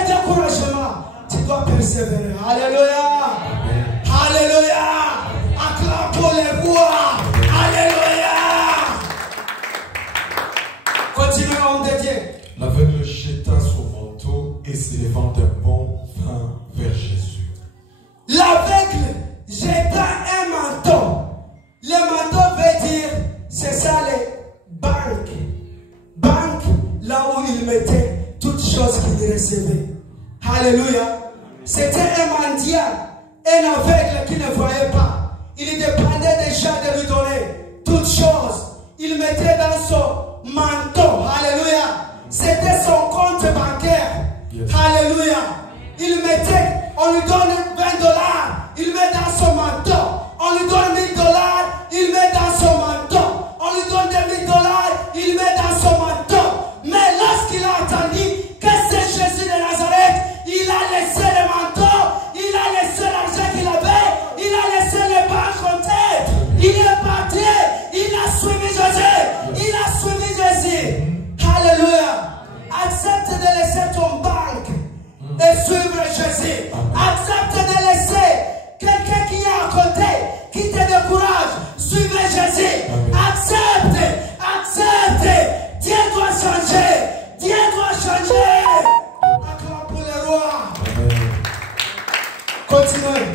découragements, tu dois persévérer. Alléluia. Alléluia. Acclame pour les rois. Alléluia. Continue, homme de Dieu. L'aveugle jeta son manteau et s'élevant d'un bond vint vers Jésus. L'aveugle jeta un manteau. Le manteau veut dire, c'est ça les banques. Banques, là où il mettait toutes choses qu'il recevait. Alléluia. C'était un mendiant, un aveugle qui ne voyait pas. Il dépendait des gens de lui donner toutes choses. Il mettait dans son manteau. Alléluia. C'était son compte bancaire. Yes. Alléluia. Il mettait, on lui donne $20, il met dans son manteau. On lui donne $1000, il met dans son manteau. On lui donne $2000, il met dans son manteau. Mais lorsqu'il a entendu que c'est Jésus de Nazareth, il a laissé le manteau, il a laissé l'argent qu'il avait, il a laissé les banques comptées, il est parti, il a suivi Jésus, il a suivi Jésus. Alléluia. Accepte de laisser ton banque et suivre Jésus. Accepte de laisser quelqu'un qui est à côté, qui te décourage, suivre Jésus. Accepte, accepte. Dieu doit changer, Dieu doit changer. Acclame pour le roi. Continuez.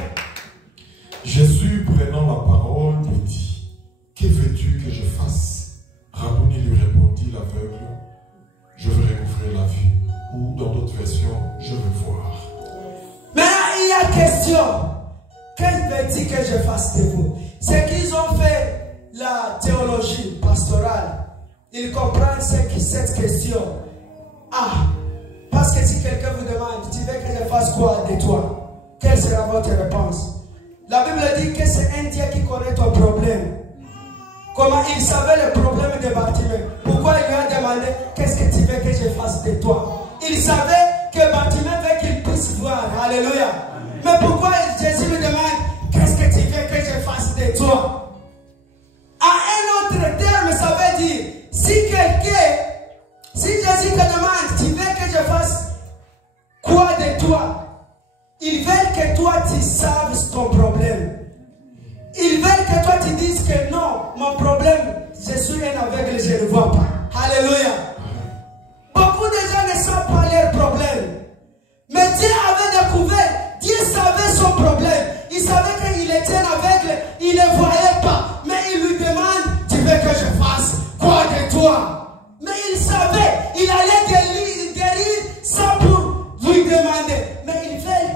Jésus, prenant la parole, lui dit, que veux-tu que je fasse? Rabouni lui répondit, l'aveugle, je veux recouvrir la vue. Ou dans d'autres versions, je veux voir. Maintenant, il y a question. Qu'est-ce que veux-tu que je fasse de vous? C'est qu'ils ont fait la théologie pastorale. Ils comprennent cette question. Ah, parce que si quelqu'un vous demande, tu veux que je fasse quoi de toi? Quelle sera votre réponse? La Bible dit que c'est un Dieu qui connaît ton problème. Comment il savait le problème de Bartimée? Pourquoi il lui a demandé, qu'est-ce que tu veux que je fasse de toi? Il savait que Bartimée veut qu'il puisse voir. Alléluia. Mais pourquoi Jésus lui demande, qu'est-ce que tu veux que je fasse de toi? À un autre terme, ça veut dire, si Jésus te demande, tu veux que je fasse quoi de toi? Ils veulent que toi tu saves ton problème. Ils veulent que toi tu dises que non, mon problème, je suis un aveugle, je ne vois pas. Alléluia. Beaucoup de gens ne savent pas leur problème. Mais Dieu avait découvert, Dieu savait son problème. Il savait qu'il était un aveugle, il ne voyait pas. Mais il lui demande, tu veux que je fasse quoi de toi? Mais il savait, il allait guérir sans pour lui demander. Mais il veut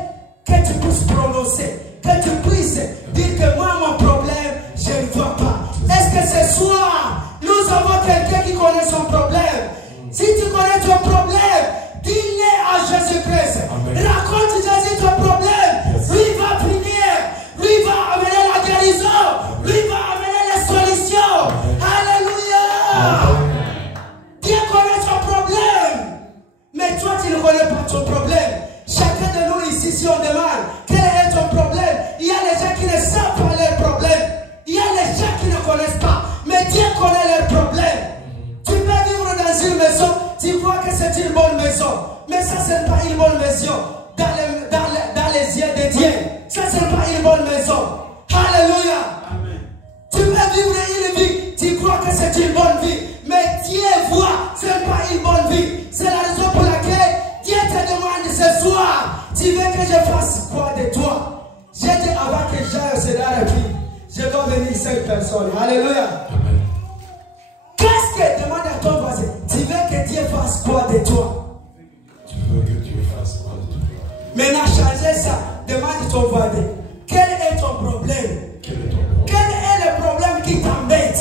que tu puisses prononcer, que tu puisses dire que moi, mon problème, je ne vois pas. Est-ce que ce soir, nous avons quelqu'un qui connaît son problème? Si tu connais ton problème, dis-le à Jésus-Christ. Raconte Jésus ton problème. Lui va finir. Lui va amener la guérison. Lui va amener les solutions. Alléluia. Dieu connaît ton problème. Mais toi, tu ne connais pas ton problème. Chacun de nous ici, si on demande quel est ton problème, il y a les gens qui ne savent pas leur problème. Il y a les gens qui ne connaissent pas. Mais Dieu connaît leur problème. ce n'est pas une bonne maison dans les yeux de Dieu. Ça, ce n'est pas une bonne maison. Alléluia. Amen. Tu peux vivre une vie, tu crois que c'est une bonne vie, mais Dieu voit, ce n'est pas une bonne vie. C'est la raison pour laquelle Dieu te demande ce soir, tu veux que je fasse quoi de toi? J'ai dit avant que j'aille au Seigneur et puis je dois venir 5 personnes. Alléluia. Amen. Qu'est-ce que demande à ton voisin? Tu veux que Dieu fasse quoi de toi? Tu veux que Dieu fasse quoi de toi? Maintenant, changer ça. Demande ton voisin. Quel est ton problème? Quel est le problème qui t'embête?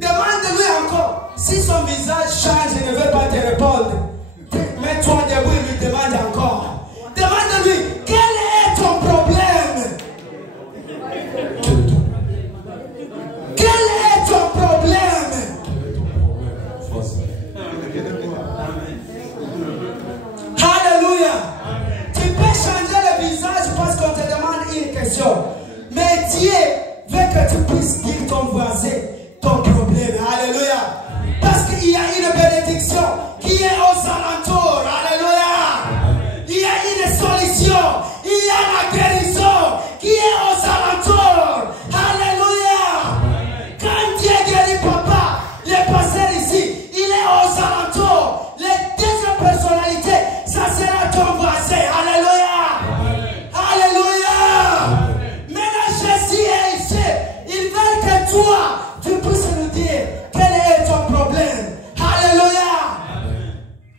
Demande-lui encore. Si son visage change et ne veut pas te répondre, mets-toi debout et lui demande encore. Demande-lui, quel est ton problème? Quel est ton problème? Alléluia. Tu peux changer le visage parce qu'on te demande une question. Mais Dieu veut que tu puisses dire ton voisin ton problème. Alléluia. Parce qu'il y a une bénédiction qui est aux alentours. Alléluia. Il y a une solution. Il y a la guérison qui est aux alentours. Alléluia. Quand Dieu guérit papa, le pasteur ici, il est aux alentours. Les deuxième personnalité, ça sera ton voisin. Alléluia. Alléluia. Maintenant, Jésus est ici. Il veut que toi, tu puisses nous dire quel est ton problème. Alléluia.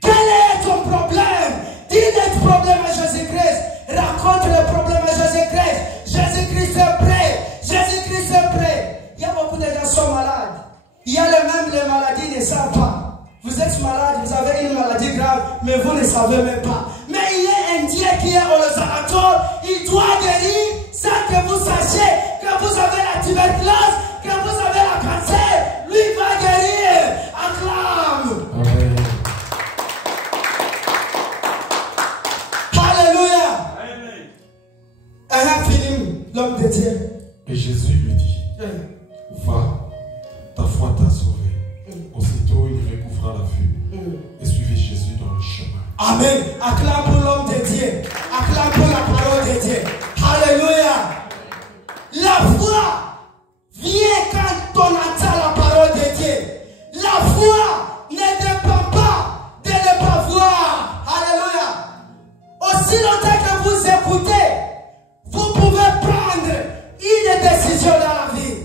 Quel est ton problème? Dis le problème à Jésus-Christ. Raconte le problème à Jésus-Christ. Jésus-Christ est prêt. Jésus-Christ est prêt. Il y a beaucoup de gens qui sont malades. Il y a même les maladies, ne savent pas. Vous êtes malade, vous avez une maladie grave, mais vous ne savez même pas. Mais il y a un Dieu qui est aux alentours. Il doit guérir sans que vous sachiez que vous avez la tuberculose, que vous avez la cancer. Lui va guérir. Acclame. Amen. Alléluia. Amen. Un film, l'homme de Dieu. Et Jésus lui dit, va, ta foi t'a sauvé. Aussitôt, il recouvra la vue et suivit Jésus dans le chemin. Amen. Acclame pour l'homme de Dieu. Acclame pour la parole de Dieu. Alléluia. La foi vient quand on entend la parole de Dieu. La foi ne dépend pas de ne pas voir. Alléluia. Aussi longtemps que vous écoutez, vous pouvez prendre une décision dans la vie.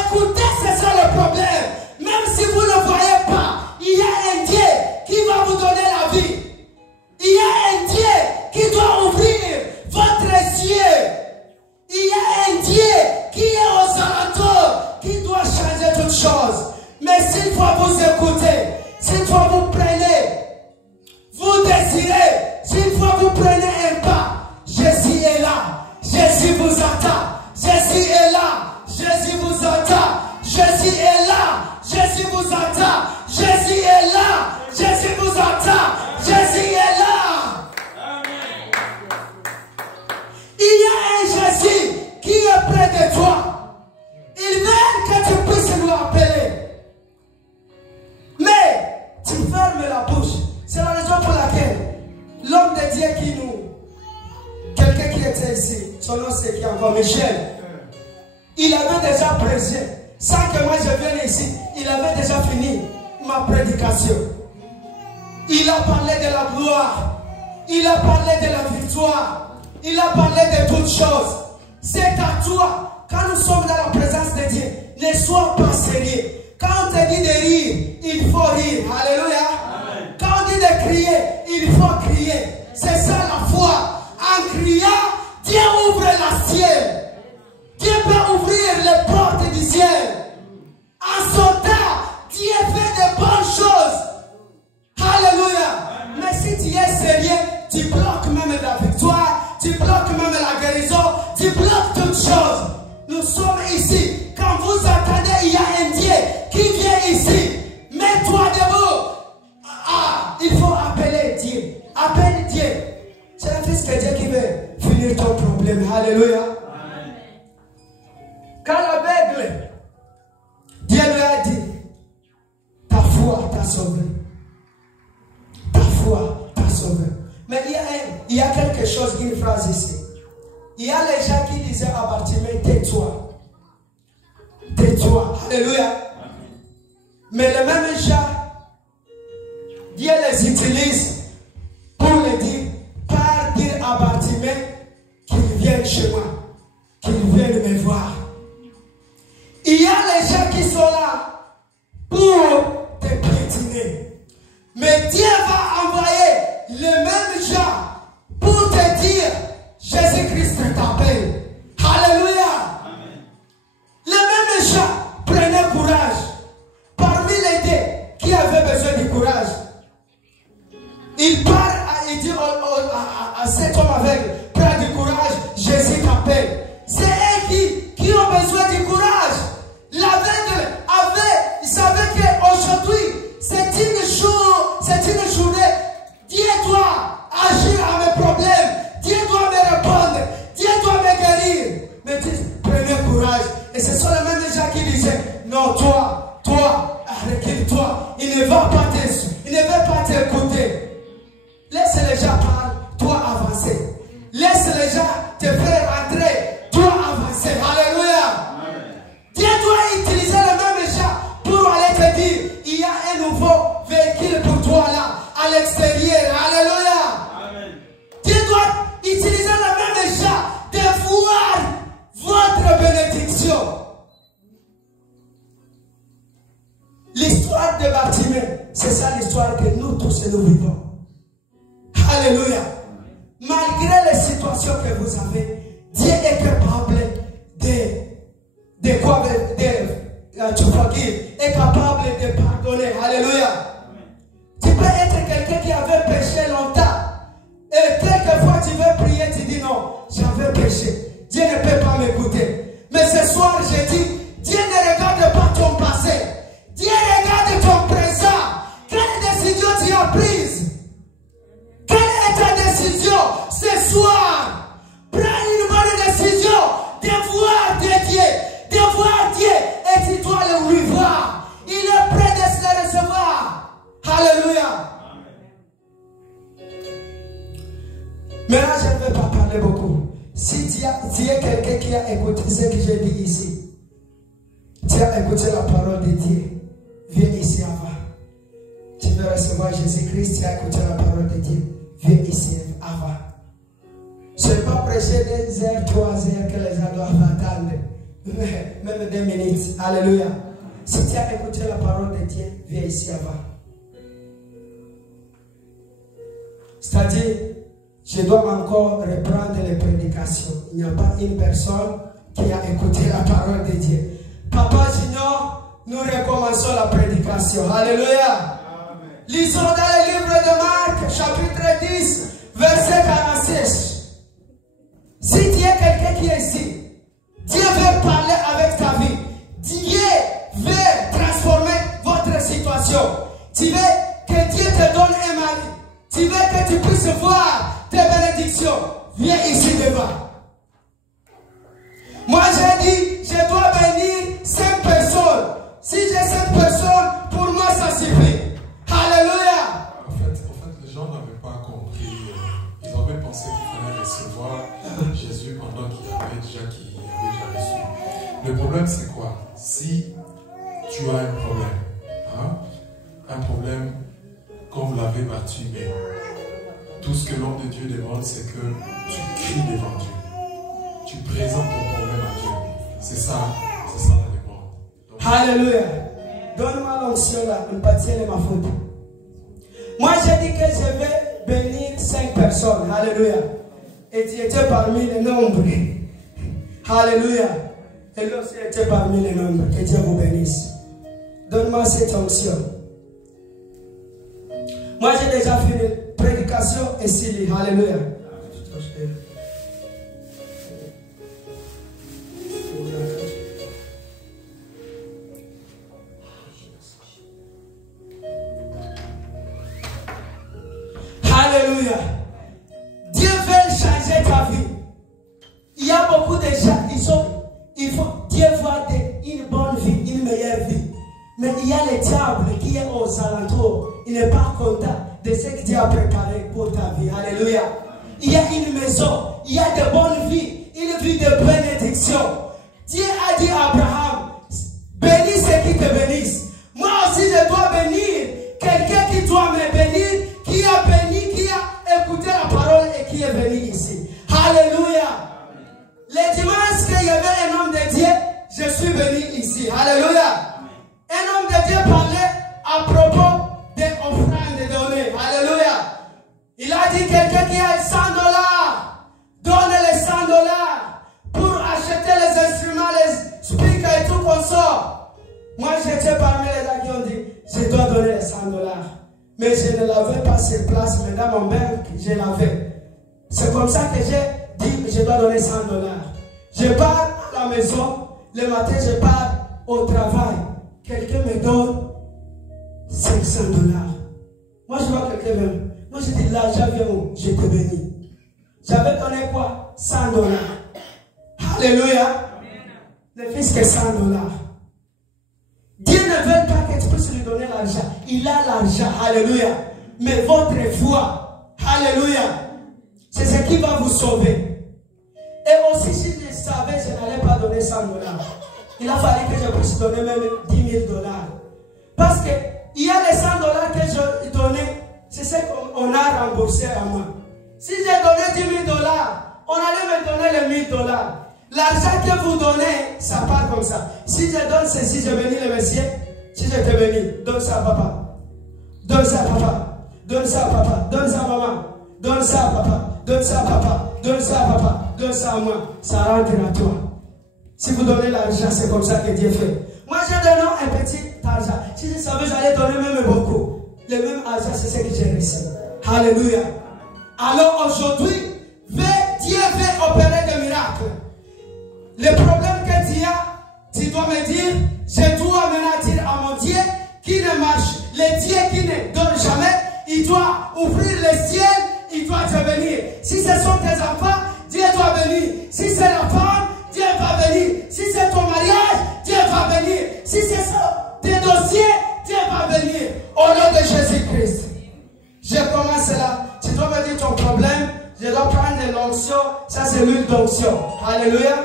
Écoutez, c'est ça le problème. Même si vous ne voyez pas, il y a un Dieu qui va vous donner la vie. Il y a un Dieu qui doit ouvrir votre yeux. Il y a un Dieu qui est aux alentours, qui doit changer toutes choses. Mais s'il faut vous écouter, s'il faut vous prenez, vous désirez, s'il faut vous prenez un pas, Jésus est là. Jésus vous attend. Jésus est là. Jésus vous attend. Jésus est là. Jésus vous attend. Jésus est là. Jésus vous attend. Jésus est là. Amen. Il y a un Jésus qui est près de toi. Il veut que tu puisses nous appeler. Mais tu fermes la bouche. C'est la raison pour laquelle l'homme de Dieu qui nous... Quelqu'un qui était ici, son nom c'est qui encore Michel. Il avait déjà prêché. Sans que moi je vienne ici, il avait déjà fini ma prédication. Il a parlé de la gloire. Il a parlé de la victoire. Il a parlé de toutes choses. C'est à toi, quand nous sommes dans la présence de Dieu, ne sois pas sérieux. Quand on te dit de rire, il faut rire. Alléluia. Amen. Quand on dit de crier, il faut crier. C'est ça la foi. En criant, Dieu ouvre la ciel. Dieu peut ouvrir les portes du ciel. En son temps, Dieu fait de bonnes choses. Alléluia. Mais si tu es sérieux, tu bloques même la victoire, tu bloques même la guérison, tu bloques toutes choses. Nous sommes ici. Quand vous attendez, il y a un Dieu qui vient ici. Mets-toi debout. Ah, il faut appeler Dieu. Appelle Dieu. C'est le Fils de Dieu qui veut finir ton problème. Alléluia. Amen. Quand l'aveugle, Dieu lui a dit, ta foi t'a sauvé. chose, une phrase ici. Il y a les gens qui disaient à Bartimée, tais-toi. Tais-toi. Alléluia. Mais les mêmes gens, Dieu les utilise pour les dire, par dire à Bartimée qu'il vienne chez moi, qu'il vienne me voir. Il y a les gens qui sont là pour te piétiner. Mais Dieu va envoyer les mêmes gens pour te dire, Jésus-Christ t'appelle. Alléluia. Amen. Les mêmes gens prenaient courage. Parmi les deux qui avaient besoin de courage, il part et dit à cet homme aveugle, prends du courage, Jésus t'appelle. C'est eux qui ont besoin de courage. L'aveugle il savait qu'aujourd'hui, c'est une journée. Dieu doit agir à mes problèmes. Dieu doit me répondre. Dieu doit me guérir. Mais Dieu, prenez courage. Et ce sont les mêmes gens qui disaient, non, toi, recule-toi. Il ne va pas t'écouter. Laisse les gens parler, toi avancer. Laisse les gens te faire entrer, toi avancer. Alléluia. Dieu doit utiliser les mêmes gens pour aller te dire, il y a un nouveau véhicule pour toi là, à l'extérieur. Alléluia. Amen. Dieu doit utiliser les mêmes gens de voir votre bénédiction. L'histoire de Bartimée, c'est ça l'histoire que nous tous nous vivons. Alléluia. Malgré les situations que vous avez, Dieu est capable de pardonner. Alléluia. Tu peux être quelqu'un qui avait péché longtemps. Et quelquefois tu veux prier, tu dis non, j'avais péché. Dieu ne peut pas m'écouter. Mais ce soir, je dis, Dieu ne regarde pas ton passé. Dieu regarde ton présent. Quelle décision tu as prise? Quelle est ta décision ce soir? Prends une bonne décision de voir Dieu, de voir Dieu et tu dois le lui voir. Il est prêt de se le recevoir. Alléluia. Maintenant, je ne vais pas parler beaucoup. Si tu es quelqu'un qui a écouté ce que j'ai dit ici, tu as écouté la parole de Dieu, viens ici avant. Tu veux recevoir Jésus-Christ, tu as écouté la parole de Dieu, viens ici avant. Ce n'est pas prêcher 2 heures, 3 heures que les gens doivent attendre. Même 2 minutes. Alléluia. Si tu as écouté la parole de Dieu, viens ici avant. C'est-à-dire, je dois encore reprendre les prédications. Il n'y a pas une personne qui a écouté la parole de Dieu. Papa Junior, nous recommençons la prédication. Alléluia. Amen. Lisons dans le livre de Marc, chapitre 10, verset 46. Si tu es quelqu'un qui est ici, Dieu veut parler avec ta vie. Dieu veut transformer votre situation. Tu veux que Dieu te donne un mari. Tu veux que tu puisses voir tes bénédictions. Viens ici devant. Moi j'ai dit, je dois bénir 5 personnes. Si j'ai 5 personnes, pour moi ça suffit. Alléluia. En fait, les gens n'avaient pas compris. Ils avaient pensé qu'il fallait recevoir Jésus pendant qu'il y avait déjà reçu. Le problème c'est quoi? Si tu as un problème, un problème comme l'avait Bartimée, tout ce que l'homme de Dieu demande, c'est que tu cries devant Dieu. Tu présentes ton problème à Dieu. C'est ça la demande. Alléluia. Donne-moi l'onction là, une partie de ma faute. Moi j'ai dit que je vais bénir 5 personnes. Alléluia. Et tu étais parmi les nombres. Alléluia. Et lui aussi était parmi les nombres. Que Dieu vous bénisse. Donne-moi cette onction. Moi j'ai déjà fait une prédication ici. Alléluia. Alléluia. Dieu veut changer ta vie. Il y a beaucoup de gens, Dieu veut une bonne vie, une meilleure vie. Mais il y a le diable qui est aux alentours. Il n'est pas content de ce que Dieu a préparé pour ta vie. Alléluia. il y a une maison, il y a de bonnes vies, une vie de bénédiction. Dieu a dit à Abraham, bénis ceux qui te bénissent. Moi aussi je dois bénir quelqu'un qui doit me bénir, qui a béni, qui a écouté la parole et qui est venu ici. Alléluia. Les dimanches qu'il y avait un homme de Dieu, je suis venu ici. Alléluia. Un homme de Dieu parlait à propos des offrandes données. Alléluia. Il a dit quelqu'un qui a $100, donne les $100 pour acheter les instruments, les speakers et tout qu'on sort. Moi j'étais parmi les gens qui ont dit, je dois donner les $100. Mais je ne l'avais pas sur place, mais dans mon banque, je l'avais. C'est comme ça que j'ai dit, je dois donner $100. Je pars à la maison, le matin je pars au travail. Quelqu'un me donne $500. Moi je vois quelqu'un même. Moi je dis l'argent vient où? Je te bénis. J'avais donné quoi? $100. Alléluia. Le fils que $100. Dieu ne veut pas que tu puisses lui donner l'argent. Il a l'argent. Alléluia. Mais votre foi. Alléluia. C'est ce qui va vous sauver. Et aussi si je savais, je n'allais pas donner $100. Il a fallu que je puisse donner même $10 000. Parce que il y a les $100 que je donnais, c'est ce qu'on a remboursé à moi. Si j'ai donné $10 000, on allait me donner les $1 000. L'argent que vous donnez, ça part comme ça. Si je donne ceci, je bénis le monsieur. Si je te bénis, donne ça à papa. Donne ça à papa. Donne ça à papa. Donne ça à maman. Donne ça à papa. Donne ça à papa. Donne ça à papa. Donne ça à moi. Ça rentre à toi. Si vous donnez l'argent, c'est comme ça que Dieu fait. Moi, je donne un petit argent. Si je savais, j'allais donner même beaucoup. Le même argent, c'est ce que j'ai reçu. Alléluia. Alors aujourd'hui, Dieu veut opérer des miracles. Le problème que tu as, tu dois me dire, je dois maintenant dire à mon Dieu qui ne marche, le Dieu qui ne donne jamais, il doit ouvrir le ciel, il doit te bénir. Si ce sont tes enfants, Dieu doit bénir. Si c'est la femme, Dieu va bénir. Si c'est ton mariage, Dieu va bénir. Si c'est tes dossiers, Dieu va bénir. Au nom de Jésus-Christ. Je commence là. Tu dois me dire ton problème. Je dois prendre de l'onction. Ça, c'est l'huile d'onction. Alléluia.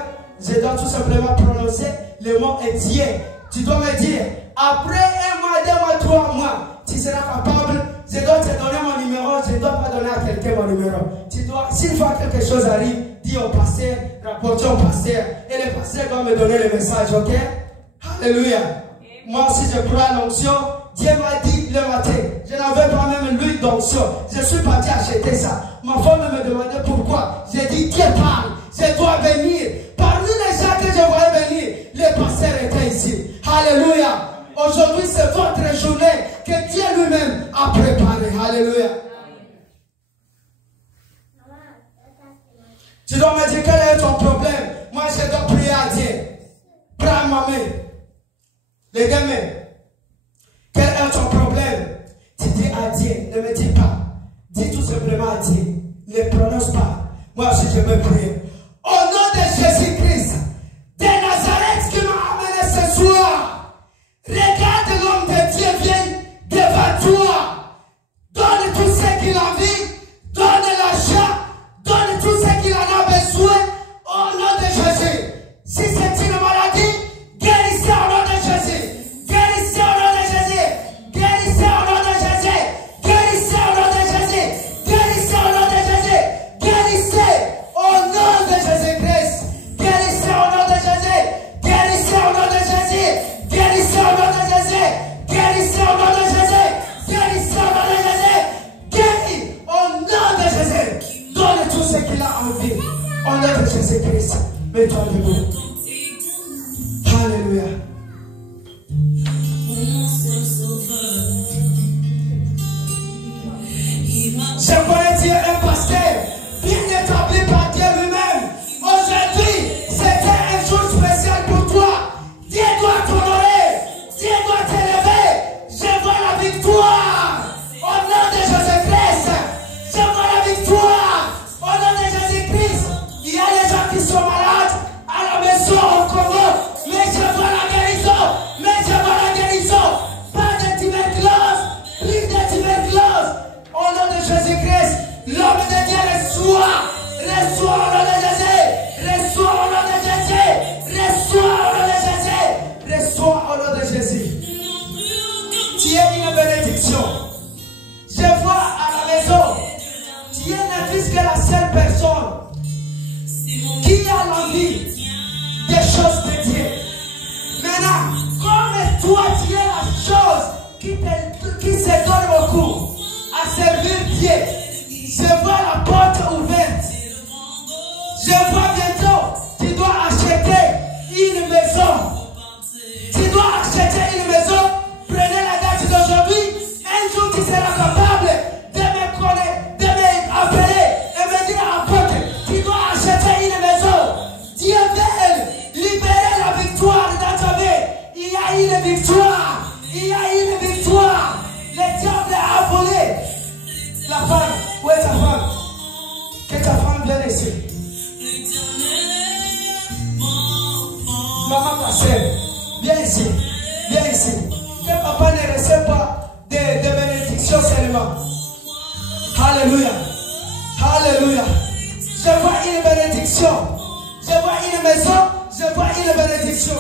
Je dois tout simplement prononcer le mot et Dieu. Tu dois me dire, après 1 mois, 2 mois, 3 mois, tu seras capable. Je dois te donner mon numéro. Je ne dois pas donner à quelqu'un mon numéro. Tu dois, s'il faut que quelque chose arrive, dis au pasteur, rapporte au pasteur. Et le pasteur doit me donner le message, ok? Alléluia. Moi aussi, je crois à l'onction. Dieu m'a dit le matin, je n'avais pas même l'huile d'onction. Je suis parti acheter ça. Ma femme me demandait pourquoi. J'ai dit, Dieu parle. Je dois venir. Parmi les gens que je voyais venir, le pasteur était ici. Alléluia. Aujourd'hui, c'est votre journée que Dieu lui-même a préparée. Alléluia. Tu dois me dire quel est ton problème. Moi, je dois prier à Dieu. Prends ma main. Les deux mains. Quel est ton problème? Tu dis à Dieu. Ne me dis pas. Dis tout simplement à Dieu. Ne prononce pas. Moi aussi, je veux prier. Au nom de Jésus-Christ, de Nazareth qui m'a amené ce soir, regarde l'homme de Dieu vient devant toi. Donne tout ce qu'il a envie. Donne l'argent. Donne tout ce qu'il en a besoin. Au nom de Jésus. Si c'est une maladie, guérissez au nom de Jésus. Guérissez au nom de Jésus. Guérissez au nom de Jésus. Guérissez au nom de Jésus. Guérissez au nom de Jésus. Guérissez au nom de Jésus-Christ. Guérissez au nom de Jésus. Guérissez au nom de Jésus. Guérissez au nom de Jésus. Guérissez au nom de Jésus. Guérissez au nom de Jésus. Guéris au nom de Jésus. Donne tout ce qu'il a envie. Au nom de Jésus-Christ. Mets-toi debout. Alléluia. J'aimerais dire un pasteur bien établi par Dieu lui-même. Aujourd'hui, c'était un jour spécial pour toi. Dieu doit t'honorer. Dieu doit t'élever. Je vois la victoire. Au nom de Jésus-Christ. Je vois la victoire. Au nom de Jésus-Christ. Il y a des gens qui sont malades à la maison au Congo. Mais je vois la guérison. Mais je vois la guérison. Pas de tuberculose. Plus de tuberculose. Au nom de Jésus-Christ, l'homme de Dieu reçoit Reçois au nom de Jésus. Reçois au nom de Jésus. Reçois au nom de Jésus. Reçois au nom de Jésus. Tu es une bénédiction. Je vois à la maison, tu es ne fils que la seule personne qui a l'envie des choses de Dieu. Maintenant, comme toi tu es la chose qui se donne beaucoup à servir Dieu, je vois la porte ouverte. Je vois bientôt, tu dois acheter une maison. Tu dois acheter une maison. Prenez la date d'aujourd'hui. Un jour, tu seras capable de me connaître, de m'appeler et me dire apôtre, tu dois acheter une maison. Dieu veut libérer la victoire dans ta vie. Il y a une victoire. Il y a une victoire. Le diable a volé. La femme, où est ta femme? Que ta femme vienne ici. Maman, ma soeur, viens ici. Viens ici. Que papa ne reçoive pas de bénédictions seulement. Alléluia. Alléluia. Je vois une bénédiction. Je vois une maison. Je vois une bénédiction.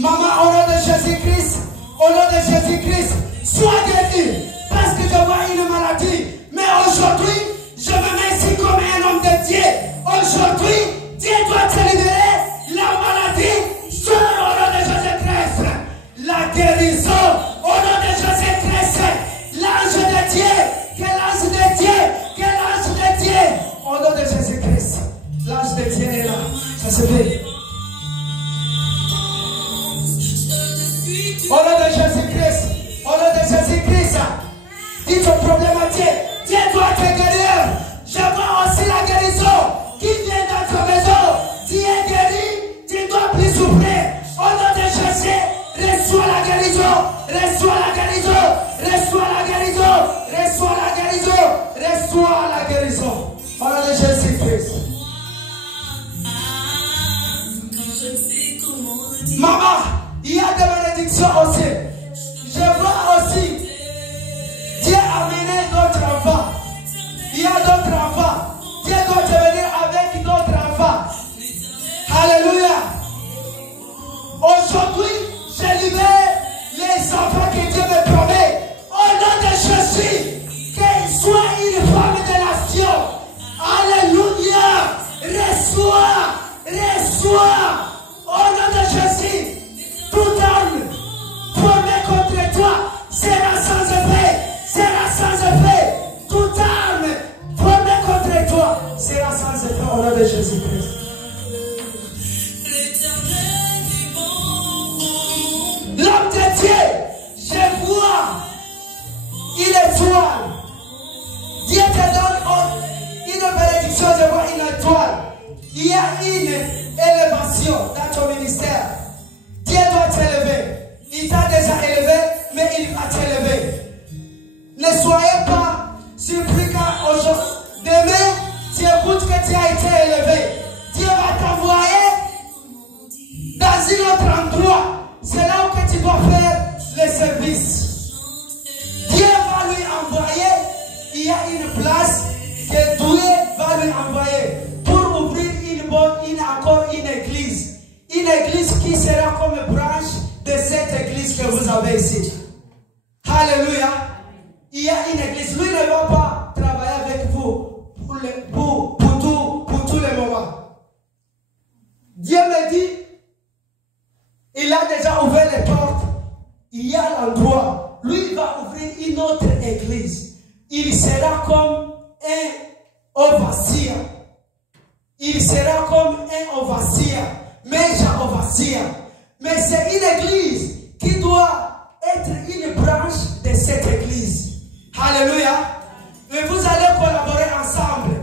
Maman, au nom de Jésus-Christ, au nom de Jésus-Christ, sois guérie. Parce que je vois une maladie. Mais aujourd'hui, je me mets ici comme un homme de Dieu. Aujourd'hui, Dieu doit te libérer. La maladie, soit au nom de Jésus-Christ. La guérison, au nom de Jésus-Christ. L'ange de Dieu, que l'ange de Dieu, que l'ange de Dieu. Au nom de Jésus-Christ. L'ange de Dieu est là. Ça se fait. Au nom de Jésus-Christ. Au nom de Jésus-Christ. Dis ton problème à Dieu. Dieu doit te guérir. Je vois aussi la guérison qui vient dans ta maison. Tu es guéri, tu ne dois plus souffrir. Au nom de Jésus, reçois la guérison. Reçois la guérison. Reçois la guérison. Reçois la guérison. Reçois la guérison. Au nom de Jésus-Christ. Maman, il y a des bénédictions aussi. Je vois aussi Dieu a amené d'autres enfants. Il y a d'autres enfants. Dieu doit te venir avec d'autres enfants. Alléluia. Aujourd'hui, je libère les enfants que Dieu me promet. Au nom de Jésus, qu'ils soient une femme de nation. Alléluia. Reçois. Reçois. Au nom de Jésus, toute arme formée contre toi sera sans effet. Sera sans effet. Toute arme formée contre toi sera sans effet au nom de Jésus-Christ. L'homme de Dieu, je vois une étoile. Dieu te donne une bénédiction, je vois une étoile. Il y a une élévation dans ton ministère. Dieu doit t'élever. Il t'a déjà élevé, mais il va t'élever. Ne soyez pas surpris quand aujourd'hui, demain, tu écoutes que tu as été élevé. Dieu va t'envoyer dans un autre endroit. C'est là où tu dois faire le service. Dieu va lui envoyer. Il y a une place que Dieu va lui envoyer pour ouvrir encore une église. Une église qui sera comme branche de cette église que vous avez ici. Alléluia. Il y a une église. Lui ne va pas travailler avec vous pour tous les moments. Dieu me dit, il a déjà ouvert les portes. Il y a l'endroit. Lui il va ouvrir une autre église. Il sera comme un overseer. Il sera comme un overseer. Major overseer. Mais c'est une église qui doit être une branche de cette église. Alléluia. Mais vous allez collaborer ensemble.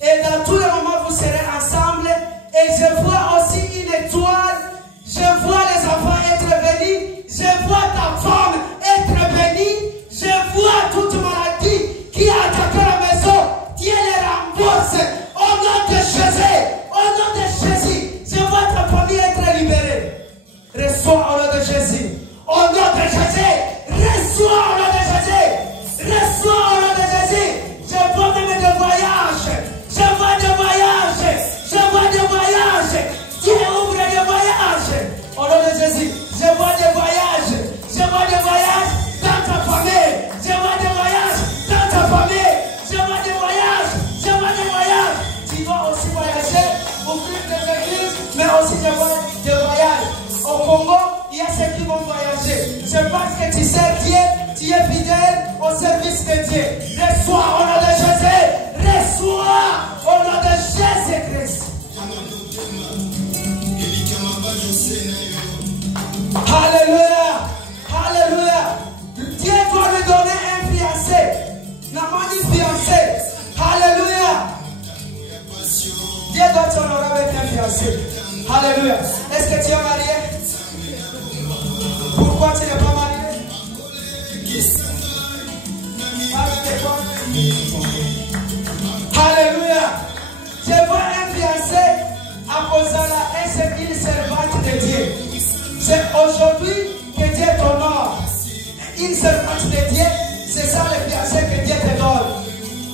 Et dans tous les moments, vous serez ensemble. Et je vois aussi une étoile. Je vois les enfants être bénis. Je vois ta femme être bénie. Je vois toute maladie qui a attaqué la maison. Dieu les rembourse. Au nom de Jésus. Au nom de Jésus. Je vois ta famille être libérée. Reçois au nom de Jésus. Au nom de Jésus. Reçois au nom de Jésus. Reçois au nom de Jésus. Je vois même des voyages. Je vois des voyages. vois des voyages. Je vois des voyages dans ta famille. Je vois des voyages dans ta famille. Je vois des voyages. Je vois des voyages. Tu dois aussi voyager, ouvrir des églises, mais aussi je vois des voyages. Au Congo, il y a ceux qui vont voyager. C'est parce que tu sais Dieu, tu es fidèle au service de Dieu. Reçois au nom de Jésus. Reçois au nom de Jésus-Christ. Alléluia. Alléluia. Dieu doit lui donner un fiancé. Namani fiancé. Alléluia. Dieu doit t'honorer avec un fiancé. Alléluia. Est-ce que tu es marié? Pourquoi tu n'es pas marié? Alléluia. Je vois un fiancé à Kozala et c'est une servante de Dieu. C'est aujourd'hui que Dieu t'honore. Une servante de Dieu, c'est ça le fiancé que Dieu te donne.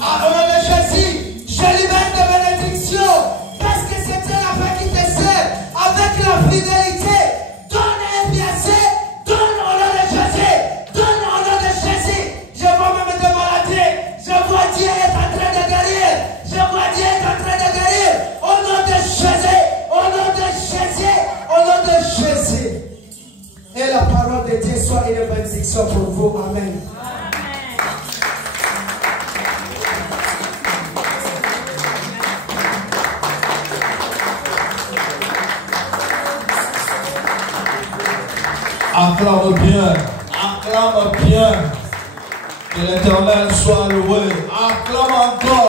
Au nom de Jésus, je libère des bénédictions parce que c'est la fin qui te sert avec la fidélité. Donne un fiancé, donne au nom de Jésus, donne au nom de Jésus. Je vois même des maladies, je vois Dieu est en train de guérir, je vois Dieu est en train de guérir. Au nom de Jésus, au nom de Jésus, au nom de Jésus. Et la parole de Dieu soit une bénédiction pour vous. Amen. Acclame bien, acclame bien. Que l'Éternel soit loué. Acclame encore.